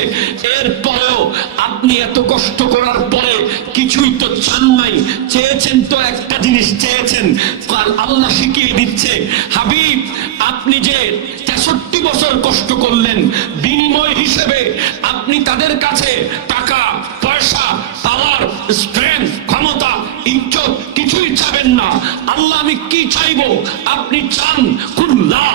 এরপরেও আপনি এত কষ্ট করার পরে কিছুই তো চান নাই। চেয়েছেন তো একটা জিনিস চেয়েছেন, আল্লাহ শিখিয়ে দিচ্ছে, হাবিব আপনি যে 63 বছর কষ্ট করলেন, বিনিময় হিসেবে আপনি তাদের কাছে টাকা পয়সা, পাওয়ার, স্ট্রেংথ, ক্ষমতা, ইজ্জত কিছুই চাবেন না। আল্লাহ আমি কি চাইবো? আপনি চান কুল্লা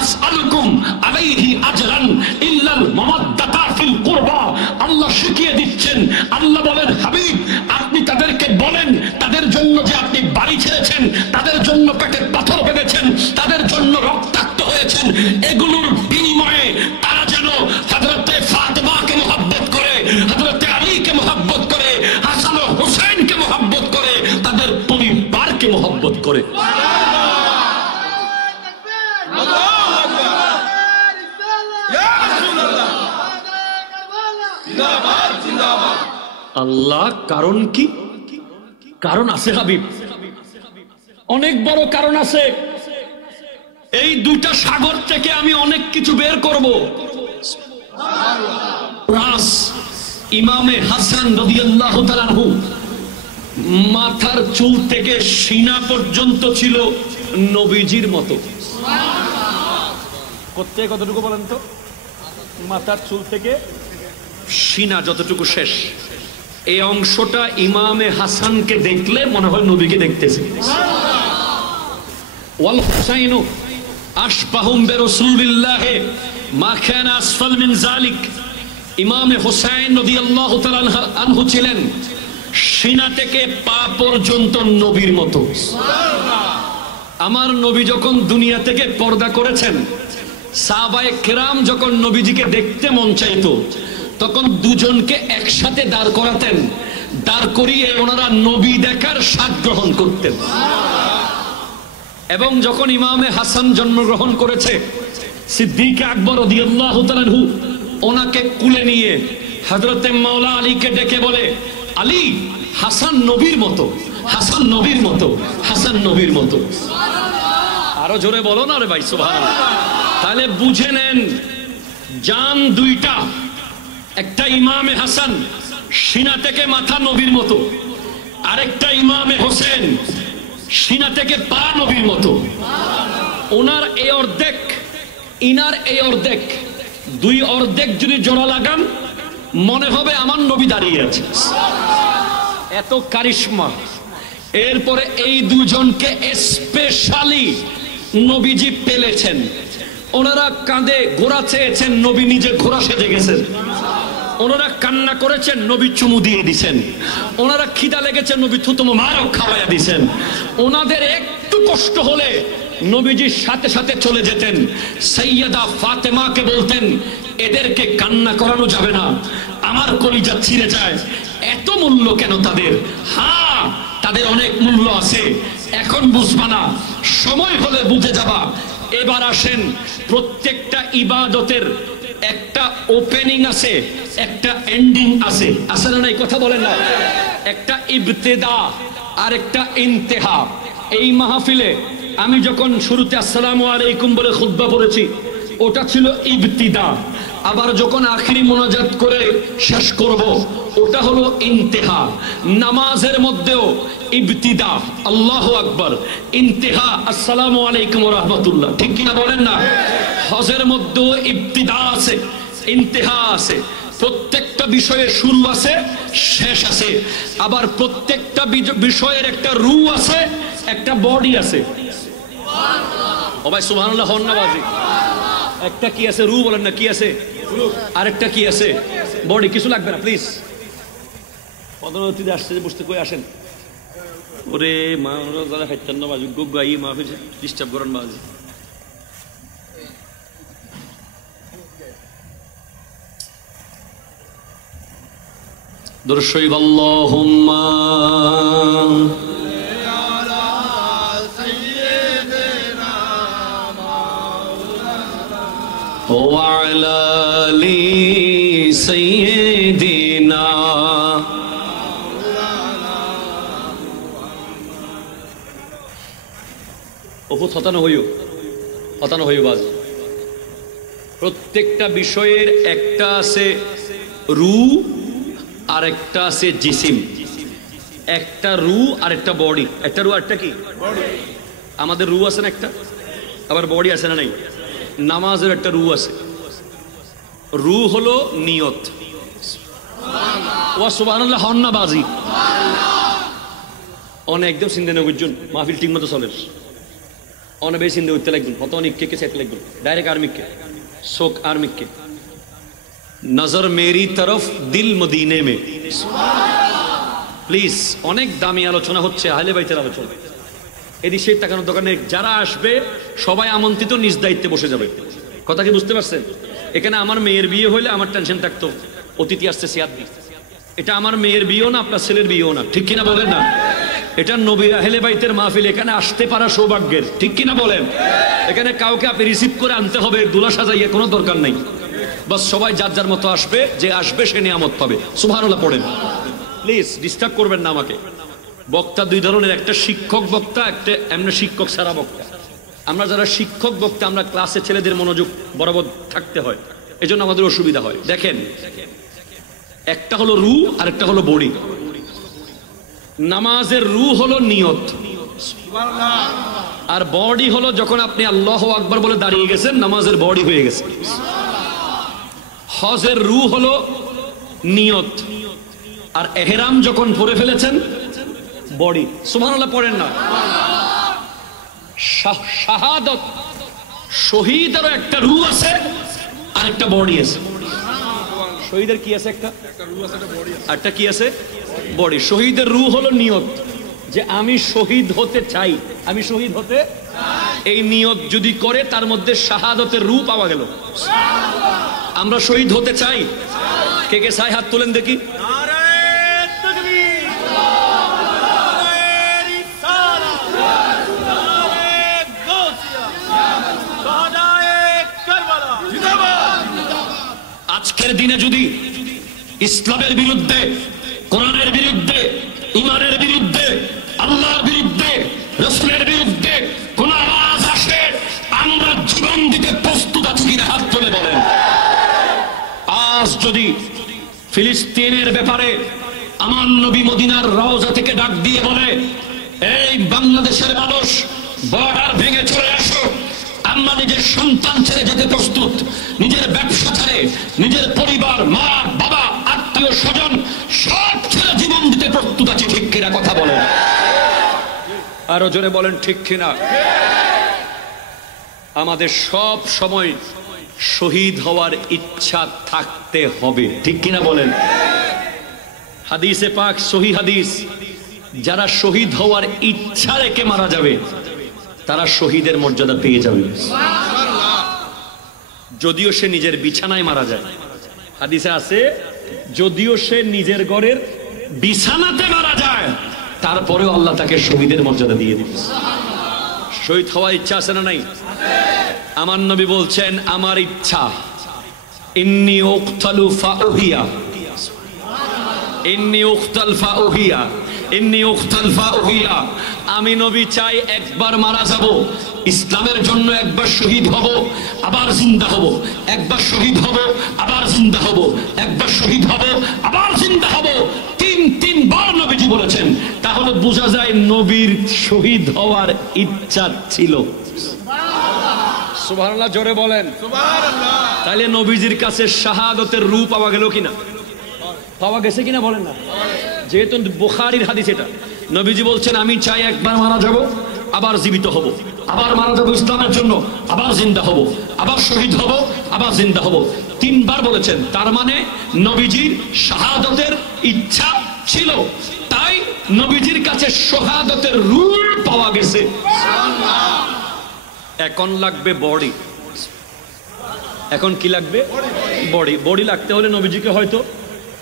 আসআলুকুম আলাইহি আজরান ইল্লাল মাওয়াদ্দাতা ফিল কুরবা। আল্লাহ শিখিয়ে দিচ্ছেন, আল্লাহ বলেন, হাবিব আপনি তাদেরকে বলেন, তাদের জন্য যে আপনি বাড়ি ছেড়েছেন, তাদের জন্য পেটে পাথর বেঁধেছেন, তাদের জন্য রক্তাক্ত হয়েছেন, এগুলোর বিনিময়ে তারা যেন হযরতে ফাতেমাকে মুহাব্বত করে, হযরতে আলীকে মুহাব্বত করে, হাসান ও হুসাইনকে মুহাব্বত করে, তাদের পরিবারকে মুহাব্বত করে। আল্লাহ কারণ কি? কারণ আছে হাবিব, অনেক বড় কারণ আছে। এই দুইটা সাগর থেকে আমি অনেক কিছু বের করব। রাস ইমামে হাসান রাদিয়াল্লাহু তাআলা আনহু মাথার চুল থেকে সিনা পর্যন্ত ছিল নবীজির মতো। কোথায় কতটুকু বলেন তো? মাথার চুল থেকে সিনা যতটুকু শেষ, এই অংশটা ইমামে হাসানকে দেখলে মনে হয় নবীকে দেখতেছে। ওয়াল হুসাইন, আশবাহুম বিরাসূলিল্লাহ মা কানা আসফাল মিন যালিক। ইমামে হুসাইন রাদিয়াল্লাহু তাআলা আনহু ছিলেন সিনা থেকে পা পর্যন্ত নবীর মতো। আমার নবী যখন দুনিয়া থেকে পর্দা করেছেন, সাহাবায়ে কেরাম যখন নবীজিকে দেখতে মন চাইতো তখন দুজনকে একসাথে দাঁড় করাতেন, দাঁড় করিয়ে ওনারা নবী দেখার স্বাদ গ্রহণ করতেন। এবং যখন ইমামে হাসান জন্মগ্রহণ করেছে, সিদ্দিক আকবর রাদিয়াল্লাহু তাআলা আনহু ওনাকে কুলে নিয়ে হযরতে মাওলা আলীকে ডেকে বলে, আলী, হাসান নবীর মতো, হাসান নবীর মতো, হাসান নবীর মতো। আরো জোরে বলো না রে ভাই সুবহানাল্লাহ। তাহলে বুঝে নেন, জান দুইটা, একটা ইমামে হাসান সিনা থেকে মাথা নবীর মতো, আরেকটা ইমামে হোসেন সিনা থেকে পা নবীর মতো। ওনার এই অর্ধেক, ইনার এই অর্ধেক, দুই অর্ধেক যদি জোড়া লাগান মনে হবে আমার নবী দাঁড়িয়ে আছে, এত কারিশমা। এরপরে এই দুজনকে স্পেশালি নবীজি পেলেছেন। ওনারা কাঁধে ঘোড়া চেয়েছেন, নবী নিজে ঘোড়া সেজে গেছেন। ওনারা কান্না করেছেন, নবী চুমু দিয়ে দিছেন। ওনারা খিদা লেগেছে, নবী থুতু মারও খাওয়াইয়া দিছেন। ওনাদের একটু কষ্ট হলে নবীজির সাথে সাথে চলে যেতেন। সাইয়্যিদা ফাতেমাকে বলতেন, এদেরকে কান্না করানো যাবে না, আমার কলিজা ছিঁড়ে যায়। এত মূল্য কেন তাদের? হ্যাঁ, তাদের অনেক মূল্য আছে, এখন বুঝবা না, সময় হলে বুঝে যাবা। এবার আসেন, প্রত্যেকটা ইবাদতের একটা ওপেনিং আছে, একটা এন্ডিং আছে, আছে না নাই? কথা বলেন না। একটা ইবতেদা আর একটা ইন্তেহা। এই মাহফিলে আমি যখন শুরুতে আসসালামু আলাইকুম বলে খুতবা পড়েছি, ওটা ছিল ইবতিদা। আবার যখন আখিরি মোনাজাত করে শেষ করব, ওটা হলো ইন্তেহা। নামাজের মধ্যেও ইবতিদা আল্লাহু আকবার, ইন্তেহা আসসালামু আলাইকুম ওয়া রাহমাতুল্লাহ, ঠিক কি না বলেন না? হজের মধ্যেও ইবতিদা আছে, ইন্তেহা আছে। প্রত্যেকটা বিষয়ের শুরু আছে, শেষ আছে। আবার প্রত্যেকটা বিষয়ের একটা রু আছে, একটা বডি আছে। ও ভাই সুবহানাল্লাহ হন না বাজি। একটা কি আছে? রু বলেন না, কি আছে? আরেকটা কি আছে? বডি। কিছু লাগবে না প্লিজ। পদোন্নতিতে আসছে, বুঝতে কই আসেন। ওরে মা, যারা খাইতেন না বাজি, গাই মাহফিল ডিস্টার্ব করেন বাজি। দরুদ শরীফ আল্লাহুম্মা ওয়া আলা আলি সাইয়্যিদিনা। বহুত হতানো হইও বাজ। প্রত্যেকটা বিষয়ের একটা আছে রু আর একটা আছে জিসিম। একটা রু আর একটা বডি। একটা রু আর একটা কি? আমাদের রু আছে না একটা, আবার বডি আছে না নাই? নামাজের একটা রু আছে। রু হলো নিয়ত। ওয়া সুবহানাল্লাহ হন না বাজি। অনেকদম চিন্তা না বুঝুন, মাহফিল ঠিক মতো চলে। অনেক বেশি চিন্তা করতে লাগবেন, কত অনেক কে সেট লাগবেন। ডাইরেক্ট আর্মিককে, শোক আর্মিককে। নজর মেরি তরফ, দিল মদিনে মে। প্লিজ, অনেক দামি আলোচনা হচ্ছে, আহলে বাইতের আলোচনা। এদিকে সেই তাকানোর দোকানে যারা আসবে সবাই আমন্ত্রিত, নিজ দায়িত্বে বসে যাবে। কথা কি বুঝতে পারছেন? এখানে আমার মেয়ের বিয়ে হইলে আমার টেনশন থাকতো, অতিথি আসছে সিয়াদ দি। এটা আমার মেয়ের বিয়েও না, আপনার ছেলের বিয়েও না, ঠিক কিনা বলেন না? এটা নবীর আহলে বাইতের মাহফিল, এখানে আসতে পারা সৌভাগ্যের, ঠিক কিনা বলেন? এখানে কাউকে আপনি রিসিভ করে আনতে হবে, দুলা সাজাইয়ে কোনো দরকার নাই। বাস সবাই যার যার মতো আসবে, যে আসবে সে নিয়ামত পাবে। সুবহানাল্লাহ পড়েন। প্লিজ ডিস্টার্ব করবেন না আমাকে। বক্তা দুই ধরনের, একটা শিক্ষক বক্তা, একটা এমনি শিক্ষক ছাড়া বক্তা। আমরা যারা শিক্ষক বক্তা, আমরা ক্লাসে ছেলেদের মনোযোগ বরাবর থাকতে হয়, এজন্য আমাদের অসুবিধা হয়। দেখেন, একটা হলো রু আর একটা হলো বডি। নামাজের রু হলো নিয়ত, আর বডি হলো যখন আপনি আল্লাহু আকবার বলে দাঁড়িয়ে গেছেন, নামাজের বডি হয়ে গেছে। হজের রু হলো নিয়ত, আর এহরাম যখন পরে ফেলেছেন, বডি। সুবহানাল্লাহ পড়েন না। শাহাদাত শহীদেরও একটা রূহ আছে আর একটা বডি আছে। শহীদের কি আছে? একটা রূহ আছে, একটা বডি আছে। একটা কি আছে? বডি। শহীদের রূহ হলো নিয়ত, যে আমি শহীদ হতে চাই, আমি শহীদ হতে, এই নিয়ত যদি করে তার মধ্যে শাহাদতের রূহ পাওয়া গেল। আমরা শহীদ হতে চাই? কে কে চাই? হাত তোলেন দেখি। আজকের দিনে যদি ইসলামের বিরুদ্ধে, কোরআনের বিরুদ্ধে, ঈমানের বিরুদ্ধে, আল্লাহর বিরুদ্ধে, রাসূলের বিরুদ্ধে কোন আওয়াজ আসে, আমরা জীবন দিতে প্রস্তুত আছি কিনা হাত তুলে বলেন। আজ যদি ফিলিস্তিনের ব্যাপারে আমার নবী মদিনার রওজা থেকে ডাক দিয়ে বলে, এই বাংলাদেশের মানুষ বর্ডার ভেঙে চলে আসো, আমরা নিজের সন্তান ছেড়ে যেতে প্রস্তুত, নিজের ব্যবসা ছেড়ে, নিজের পরিবার, মা বাবা, আত্মীয় স্বজন সব ছেড়ে জীবন দিতে প্রস্তুত আছি, ঠিক কিনা কথা বলেন? আরো জোরে বলেন ঠিক কিনা? আমাদের সব সময় শহীদ হওয়ার ইচ্ছা থাকতে হবে, ঠিক কিনা বলেন? হাদিসে পাক, সহিহ হাদিস, যারা শহীদ হওয়ার ইচ্ছা রেখে মারা যাবে তারা শহীদের মর্যাদা পেয়ে যাবে, যদিও সে নিজের বিছানায় মারা যায়। হাদিসে আছে, যদিও সে নিজের ঘরের বিছানাতে মারা যায় তারপরেও আল্লাহ তাকে শহীদের মর্যাদা দিয়ে দিবে। শহীদ হওয়ার ইচ্ছা আছে না নাই? আমার নবী বলছেন, আমার ইচ্ছা, ইন্নী উকতালু ফাউহিয়া, ইন্নী উকতাল ফাউহিয়া, ইন্নী উকতাল ফাউহিয়া, আমি নবী চাই একবার মারা যাব, ইসলামের জন্য একবার শহীদ হব, আবার জিন্দা হব, একবার শহীদ হব, আবার জিন্দা হব, একবার শহীদ হব, আবার জিন্দা হব, তিনবার নবীজি বলেছেন। তাহলে বোঝা যায় নবীর শহীদ হওয়ার ইচ্ছা ছিল। সুবহানাল্লাহ, জোরে বলেন সুবহানাল্লাহ। তাহলে নবীজির কাছে শাহাদাতের রূহ পাওয়া গেল কিনা? পাওয়া গেছে কিনা বলেন না? যেহেতু বুখারীর হাদিস এটা, নবীজি বলছেন, আমি চাই একবার মারা যাব, আবার জীবিত হব, আবার মারা যাব ইসলামের জন্য, আবার জিন্দা হব, আবার শহীদ হব, আবার জিন্দা হব, তিনবার বলেছেন। তার মানে নবীজির শাহাদাতের ইচ্ছা ছিল, তাই নবীজির কাছে শাহাদাতের রূহ পাওয়া গেছে। এখন লাগবে বডি। এখন কি লাগবে? বডি। বডি লাগতে হলে নবীজিকে হয়তো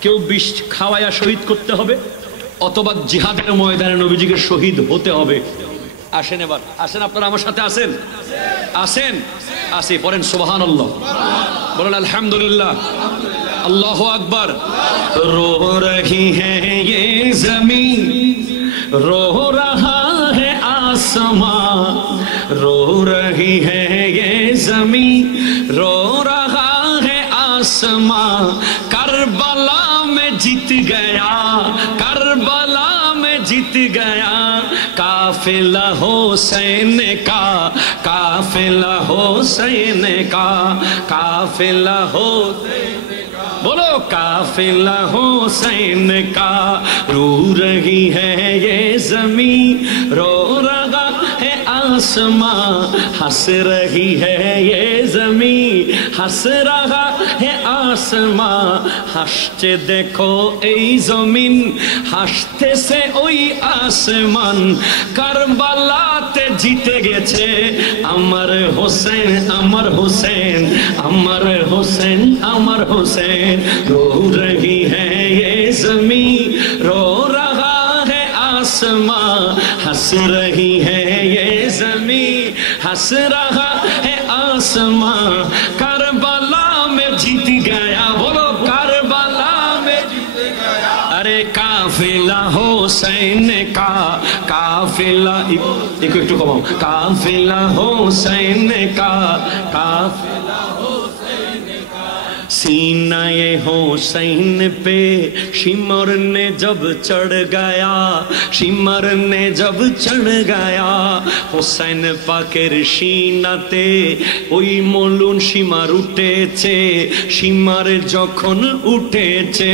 কেউ বিষ খাওয়ায়া শহীদ করতে হবে, অথবা জিহাদের ময়দানে নবীজিকে শহীদ হতে হবে। আসেন এবার, আসেন, আপনারা আমার সাথে আসেন, আসেন, আসি, পড়েন সুবহানাল্লাহ, বলেন আলহামদুলিল্লাহ, আল্লাহু আকবার। রো রহি হ্যায় ইয়ে জমিন, রো রাহা है आसमां, रो रही है ये जमीन, रो रहा है आसमां, करबला में जीत गया, करबला में जीत गया, काफिला हुसैन का, काफिला हुसैन का, काफिला हुसैन, बोलो काफिला हुसैन का, रो रही है ये जमीन, रो रहा है आसमां, हंस रही है ये जमीन, हंस रहा है आसमां, হাসছে দেখো এই জমিন, হাসতেছে ওই আসমান, কারবালাতে জিতে গেছে আমার হোসেন, আমার হোসেন, আমার হোসেন, আমার হোসেন, रो रही है ये जमीन, रो रहा है आसमां, हंस रही है ये जमीन, हंस रहा है आसमां, करबला में जीत गया, बोलो करबला में जीत गया, अरे काफिला हुसैन का, काफिला, একটু কমাও, काफिला हुसैन का, काफिला सीनाए हुसैन पे शिमर ने जब चढ़ गया, शिमर ने जब चढ़ गया, हुसैन पाकेर सीनाते ওই মলুন শিমার উঠেছে, শিমার যখন উঠেছে,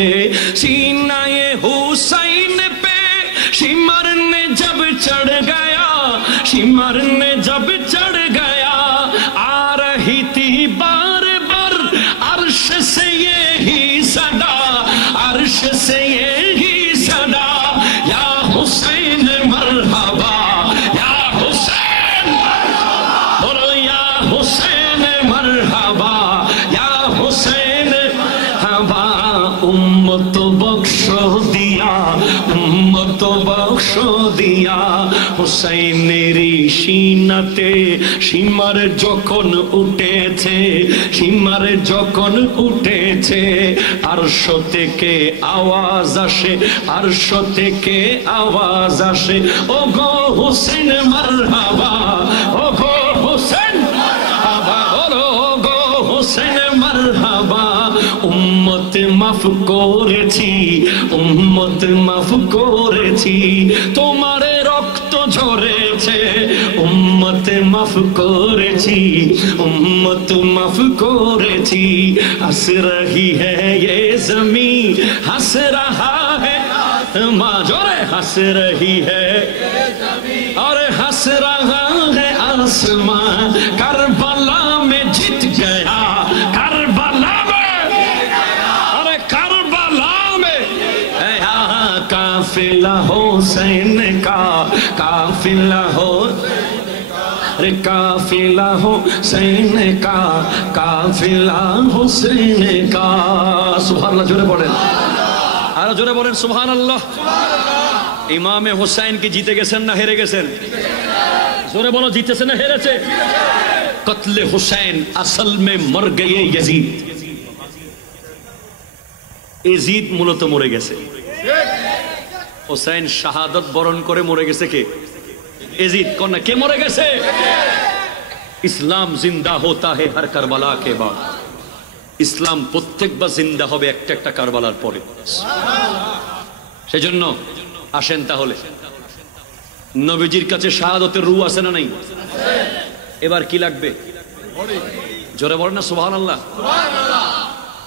सीनाए हुसैन पे शिमर ने जब चढ़ गया, शिमर ने जब चढ़ गया, হুসাইনের সিনাতে সীমার যখন উঠেছে, সীমার যখন উঠেছে, আরশ থেকে আওয়াজ আসে, আরশ থেকে আওয়াজ আসে, ও গো হুসেন মারহাবা, ও গো হুসেন মারহাবা, ও গো হুসেন মারহাবা। উম্মত মাফ করেছি, উম্মত মাফ করেছি, তোমার রক্ত ঝরেছে, উম্মত মাফ করেছি, উম্মত মাফ করেছি। হস রহি হ্যায় ये ज़मीं, हंस रहा है माँ, जोरे हंस रही है और हंस रहा है आसमां। करबला में जीत गया, करबला में, अरे करबला में काफिला हुसैन का, काफिला हो रे काफिला हुसैन का, काफिला हुसैन का। सुभानअल्लाह जोरे बोलें, আরো জোরে বলেন সুবহানাল্লাহ। ইমামে হুসাইন কি জিতে গেছেন না হেরে গেছেন? জোরে বলো, জিতেছে না হেরেছে? কতলে হুসাইন আসল মে মর গয়ে ইয়াজিদ, ইয়াজিদ মূলত মরে গেছে। হুসাইন শাহাদাত বরণ করে মরে গেছে কে? ইয়াজিদ। কোন কে মরে গেছে? ইসলাম জিন্দা হোতা হে হর কারবালা কে বাদ। ইসলাম প্রত্যেকবার জিন্দা হবে একটা একটা কারবালার পরে। সেজন্য আসেন তাহলে নবীজির কাছে শাহাদাতের রূহ আছে না নাই? এবার কি লাগবে? জোরে বলেন না সুবহানাল্লাহ।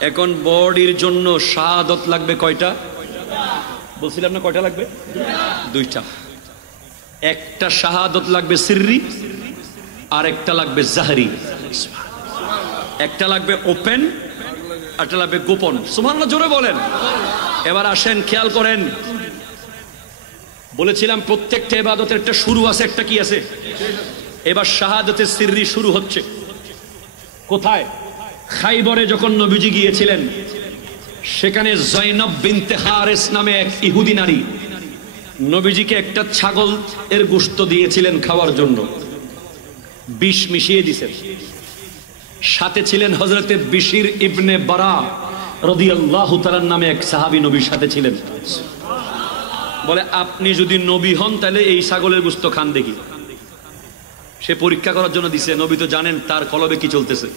এখন বডির জন্য শাহাদাত লাগবে কয়টা? বলছিলাম না কয়টা লাগবে? দুইটা। একটা শাহাদাত লাগবে সিররি, আর একটা লাগবে জাহরি। একটা লাগবে ওপেন, একটা লাগবে গোপন। সুবহানাল্লাহ জোরে বলেন। এবার আসেন খেয়াল করেন, বলেছিলাম প্রত্যেকটা ইবাদতের একটা শুরু আছে, একটা কি আছে? এবার শাহাদাতের সিররি শুরু হচ্ছে কোথায়? খাইবরে যখন নবীজি গিয়েছিলেন, সেখানে জয়নব বিনতে হারেস নামে এক ইহুদি নারী নবীজিকে একটা ছাগল এর গোশত দিয়েছিলেন খাওয়ার জন্য, বিষ মিশিয়ে দিয়েছেন। সাথে ছিলেন হযরতে বিশির ইবনে বারা রাদিয়াল্লাহু তাআলা নামে এক সাহাবী, নবীর সাথে ছিলেন। বলে আপনি যদি নবী হন তাহলে এই ছাগলের গোশত খান দেখি। সে পরীক্ষা করার জন্য দিছে। নবী তো জানেন তার কলবে কি চলতেছে।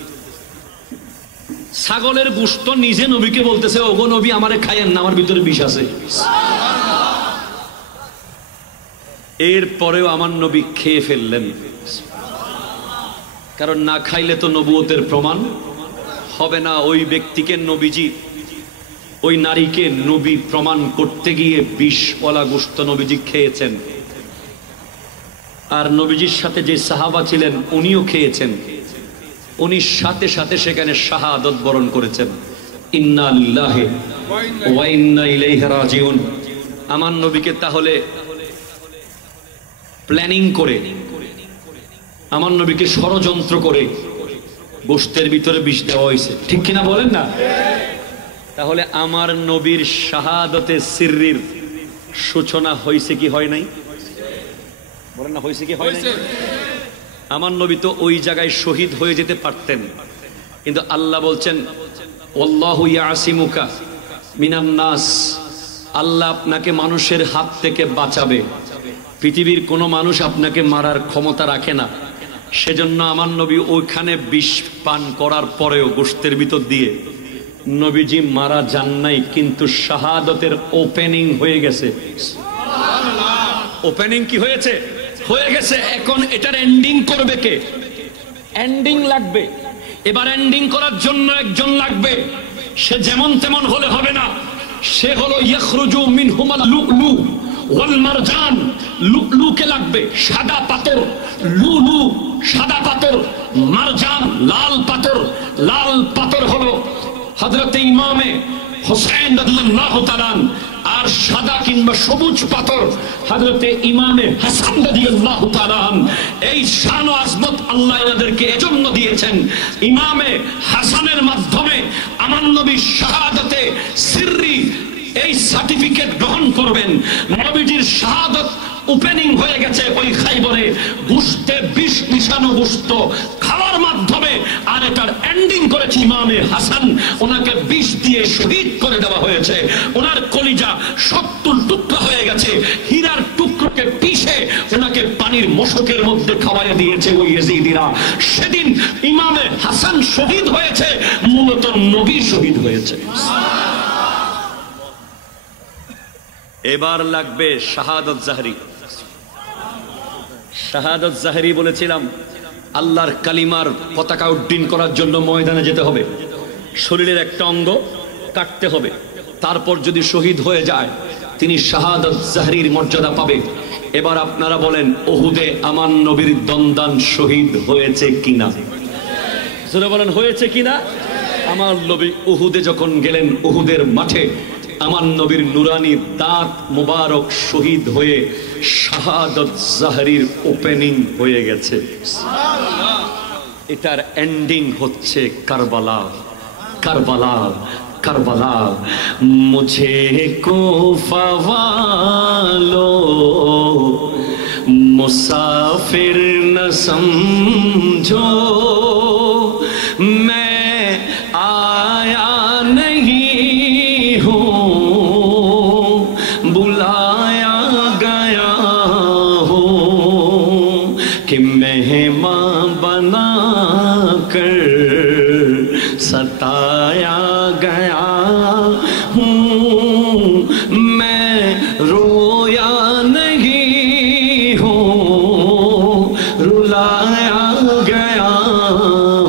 ছাগলের গোশত নিজে নবীকে বলতেছে, ওগো নবী আমারে খাইয়েন না, আমার ভিতরে বিষ আছে। এরপরেও আমার নবী খেয়ে ফেললেন, কারণ না খাইলে তো নবুয়তের প্রমাণ হবে না। ওই ব্যক্তিকে নবীজি, ওই নারীকে নবী প্রমাণ করতে গিয়ে বিষওয়ালা গোশত নবীজি খেয়েছেন। আর নবীজির সাথে যে সাহাবা ছিলেন উনিও খেয়েছেন। উনি সাথে সাথে সেখানে শাহাদাত বরণ করেছেন। ইন্না লিল্লাহি ওয়া ইন্না ইলাইহি রাজিউন। আমার নবীকে তাহলে প্ল্যানিং করে, আমার নবীকে ষড়যন্ত্র করে গোশতের ভিতরে বিষ দেওয়া হয়েছে, ঠিক কিনা বলেন না? তাহলে আমার নবীর শাহাদাতে সিররির সূচনা হয়েছে কি হয় নাই? বলেন না, হয়েছে কি হয় নাই? আমার নবী তো ওই জায়গায় শহীদ হয়ে যেতে পারতেন, কিন্তু আল্লাহ বলছেন ওয়াল্লাহু ইয়াসিমুকা মিনান নাস, আল্লাহ আপনাকে মানুষের হাত থেকে বাঁচাবে। পৃথিবীর কোনো মানুষ আপনাকে মারার ক্ষমতা রাখে না। সেজন্য আমার নবী ওইখানে বিষ পান করার পরেও গোশতের ভিতর দিয়ে নবীজি মারা যান নাই, কিন্তু শাহাদাতের ওপেনিং হয়ে গেছে। ওপেনিং কি হয়েছে? হয়ে গেছে। এখন এটার এন্ডিং করবে কে? এন্ডিং লাগবে। এবার এন্ডিং করার জন্য একজন লাগবে। সে যেমন তেমন হলে হবে না। সে হলো ইয়াখরুজু মিনহুমাল লুলু ওয়াল মারজান। লুলুকে লাগবে, সাদা পাথর। লুলু সাদা পাথর, মারজান লাল পাথর। লাল পাথর হলো হযরত ইমামে হুসাইন রাদিয়াল্লাহু তাআলা, আর সাদা কিংবা সবুজ পাথর হযরত ইমামে হাসান রাদিয়াল্লাহু তাআলা। এই শান ও আজমত আল্লাহ এনাদেরকে এজন্য দিয়েছেন, ইমামে হাসানের মাধ্যমে আমার নবীর শাহাদাতে সিররি এই সার্টিফিকেট গ্রহণ করবেন। নবীজির শাহাদাত ওপেনিং হয়ে গেছে ওই খাইবরে, গোশতে বিষ মিশানো গোশত খাওয়ার মাধ্যমে, আর এটার এন্ডিং করেছে ইমামে হাসান, ওনাকে বিষ দিয়ে শহীদ করে দেওয়া হয়েছে। ওনার কলিজা 70 টুকরা হয়ে গেছে, হীরার টুকরোকে পিষে ওনাকে পানির মশকের মধ্যে খাওয়াইয়া দিয়েছে ওই ইয়েজিদিরা। সেদিন ইমামে হাসান শহীদ হয়েছে, মূলত নবী শহীদ হয়েছে। এবার লাগবে শাহাদত জাহরি। শাহাদত জাহরি বলেছিলাম, আল্লাহর কালিমার পতাকা উড্ডীন করার জন্য ময়দানে যেতে হবে, শরীরের একটা অঙ্গ কাটতে হবে, তারপর যদি শহীদ হয়ে যায় তিনি শাহাদত জাহরির মর্যাদা পাবে। এবার আপনারা বলেন, উহুদে আমার নবীর দন্দান শহীদ হয়েছে কিনা? যারা বলেন হয়েছে কিনা? আমার নবী উহুদে যখন গেলেন, উহুদের মাঠে আমার নবীর নুরানি দাঁত মুবারক শহীদ হয়ে শাহাদত জাহরির ওপেনিং হয়ে গেছে। এটার এন্ডিং হচ্ছে কারবালা। কারবালা কারবালা মুঝে কুফা वालो मुसाफिर न समझो, मैं आया नहीं हूँ बुलाया गया हूँ, कि मेहमान बना कर सताया गया हूँ, मैं रोया नहीं हूँ रुलाया गया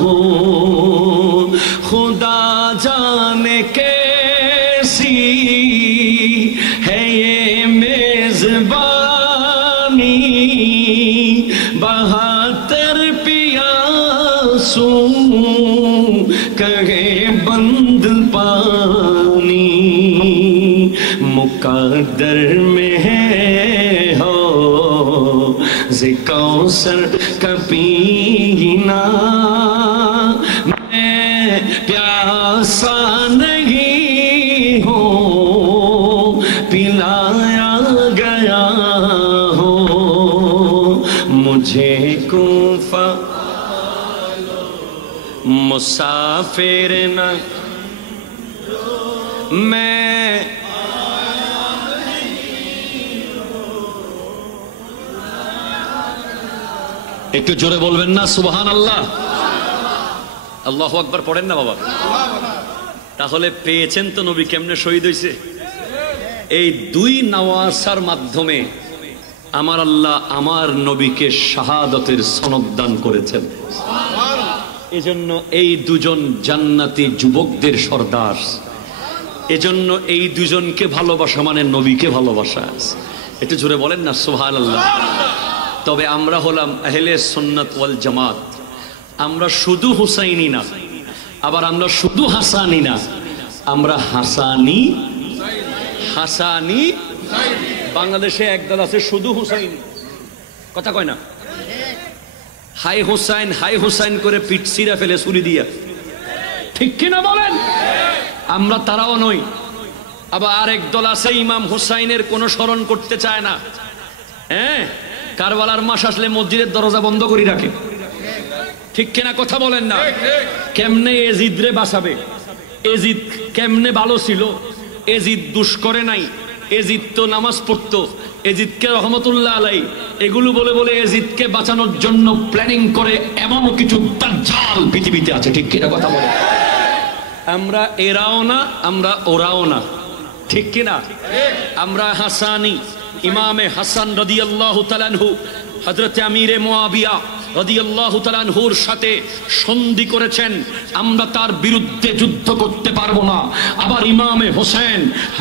हूँ, खुदा जाने कैसी है ये मेजबानी, बहातर पियासू कहे बंद पानी, मुकद्दर में है हो ज़िकौसर का पीना, मैं प्यासा नहीं हूँ पिलाया गया हूँ, मुझे कुफा मुसाफिर न मैं একটু জোরে বলবেন না সুবহানাল্লাহ? আল্লাহু আকবার পড়েন না বাবা? তাহলে পেয়েছেন তো নবী কেমনে শহীদ হয়েছে। এই দুই নওয়াসার মাধ্যমে আমার আল্লাহ আমার নবীকে শাহাদতের সনদ দান করেছেন। এজন্য এই দুজন জান্নাতি যুবকদের সর্দার, এজন্য এই দুজনকে ভালোবাসা মানে নবীকে ভালোবাসা। একটু জোরে বলেন না সুবহানাল্লাহ? তবে আমরা হলাম আহলে সুন্নাত ওয়াল জামাত, আমরা শুধু হুসাইনি না, আবার আমরা শুধু হাসানি না, আমরা হাসানি হাসানি। বাংলাদেশে একদল আছে শুধু হুসাইনি, কথা কয় না, হাই হুসাইন করে পিঠ ছিঁড়া ফেলে ছুরি দিয়া, ঠিক কিনা বলেন? আমরা তারাও নই। আবার আরেক দল আছে ইমাম হুসাইনের কোনো স্মরণ করতে চায় না। হ্যাঁ, কারবালার মাস আসলে মসজিদের দরজা বন্ধ করে রাখে, ঠিক কিনা কথা বলেন না? কেমনে এজিদ রে বাঁচাবে? এজিদ কেমনে ভালো ছিল? এজিদ দুষ করে নাই, এজিদ তো নামাজ পড়তো, এজিদকে রহমতুল্লাহ আলাই এগুলো বলে বলে এজিদকে বাঁচানোর জন্য প্ল্যানিং করে এমন কিছু দাজ্জাল পৃথিবীতে আছে, ঠিক কিনা কথা বলে? আমরা এরাও না, আমরা ওরাও না, ঠিক কিনা? আমরা হাসানি। ইমামে হাসান রাদিয়াল্লাহু তাআলা আনহু হযরত আমিরে মুয়াবিয়া রাদিয়াল্লাহু তাআলা আনহুর সাথে সন্ধি করেছেন, আমরা তার বিরুদ্ধে যুদ্ধ করতে পারবো না। আবার ইমামে হোসেন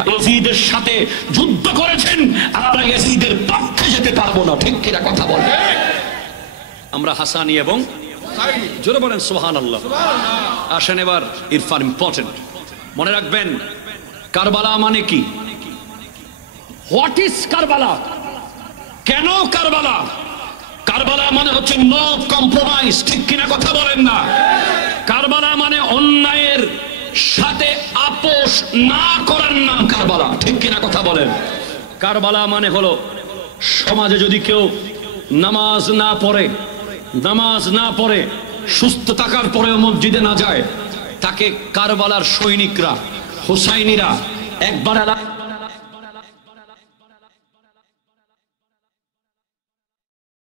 ইয়াজিদের সাথে যুদ্ধ করেছেন, আমরা ইয়াজিদের পক্ষে যেতে পারবো না, ঠিক কিনা কথা বলে? আমরা হাসানি এবং জোরে বলেন সুবহানাল্লাহ। আসেন এবার ইরফান ইম্পর্টেন্ট মনে রাখবেন, কারবালা মানে কি? What is Karbala? কেন কারবালা? কারবালা মানে হচ্ছে নো কম্প্রোমাইজ, ঠিক কিনা কথা বলেন না? কারবালা মানে অন্যায়ের সাথে আপোষ না করার নাম কারবালা, ঠিক কিনা কথা বলেন? কারবালা মানে হলো সমাজে যদি কেউ নামাজ না পড়ে সুস্থ থাকার পরেও মসজিদে না যায়, তাকে কারবালার সৈনিকরা, হুসাইনিরা একবার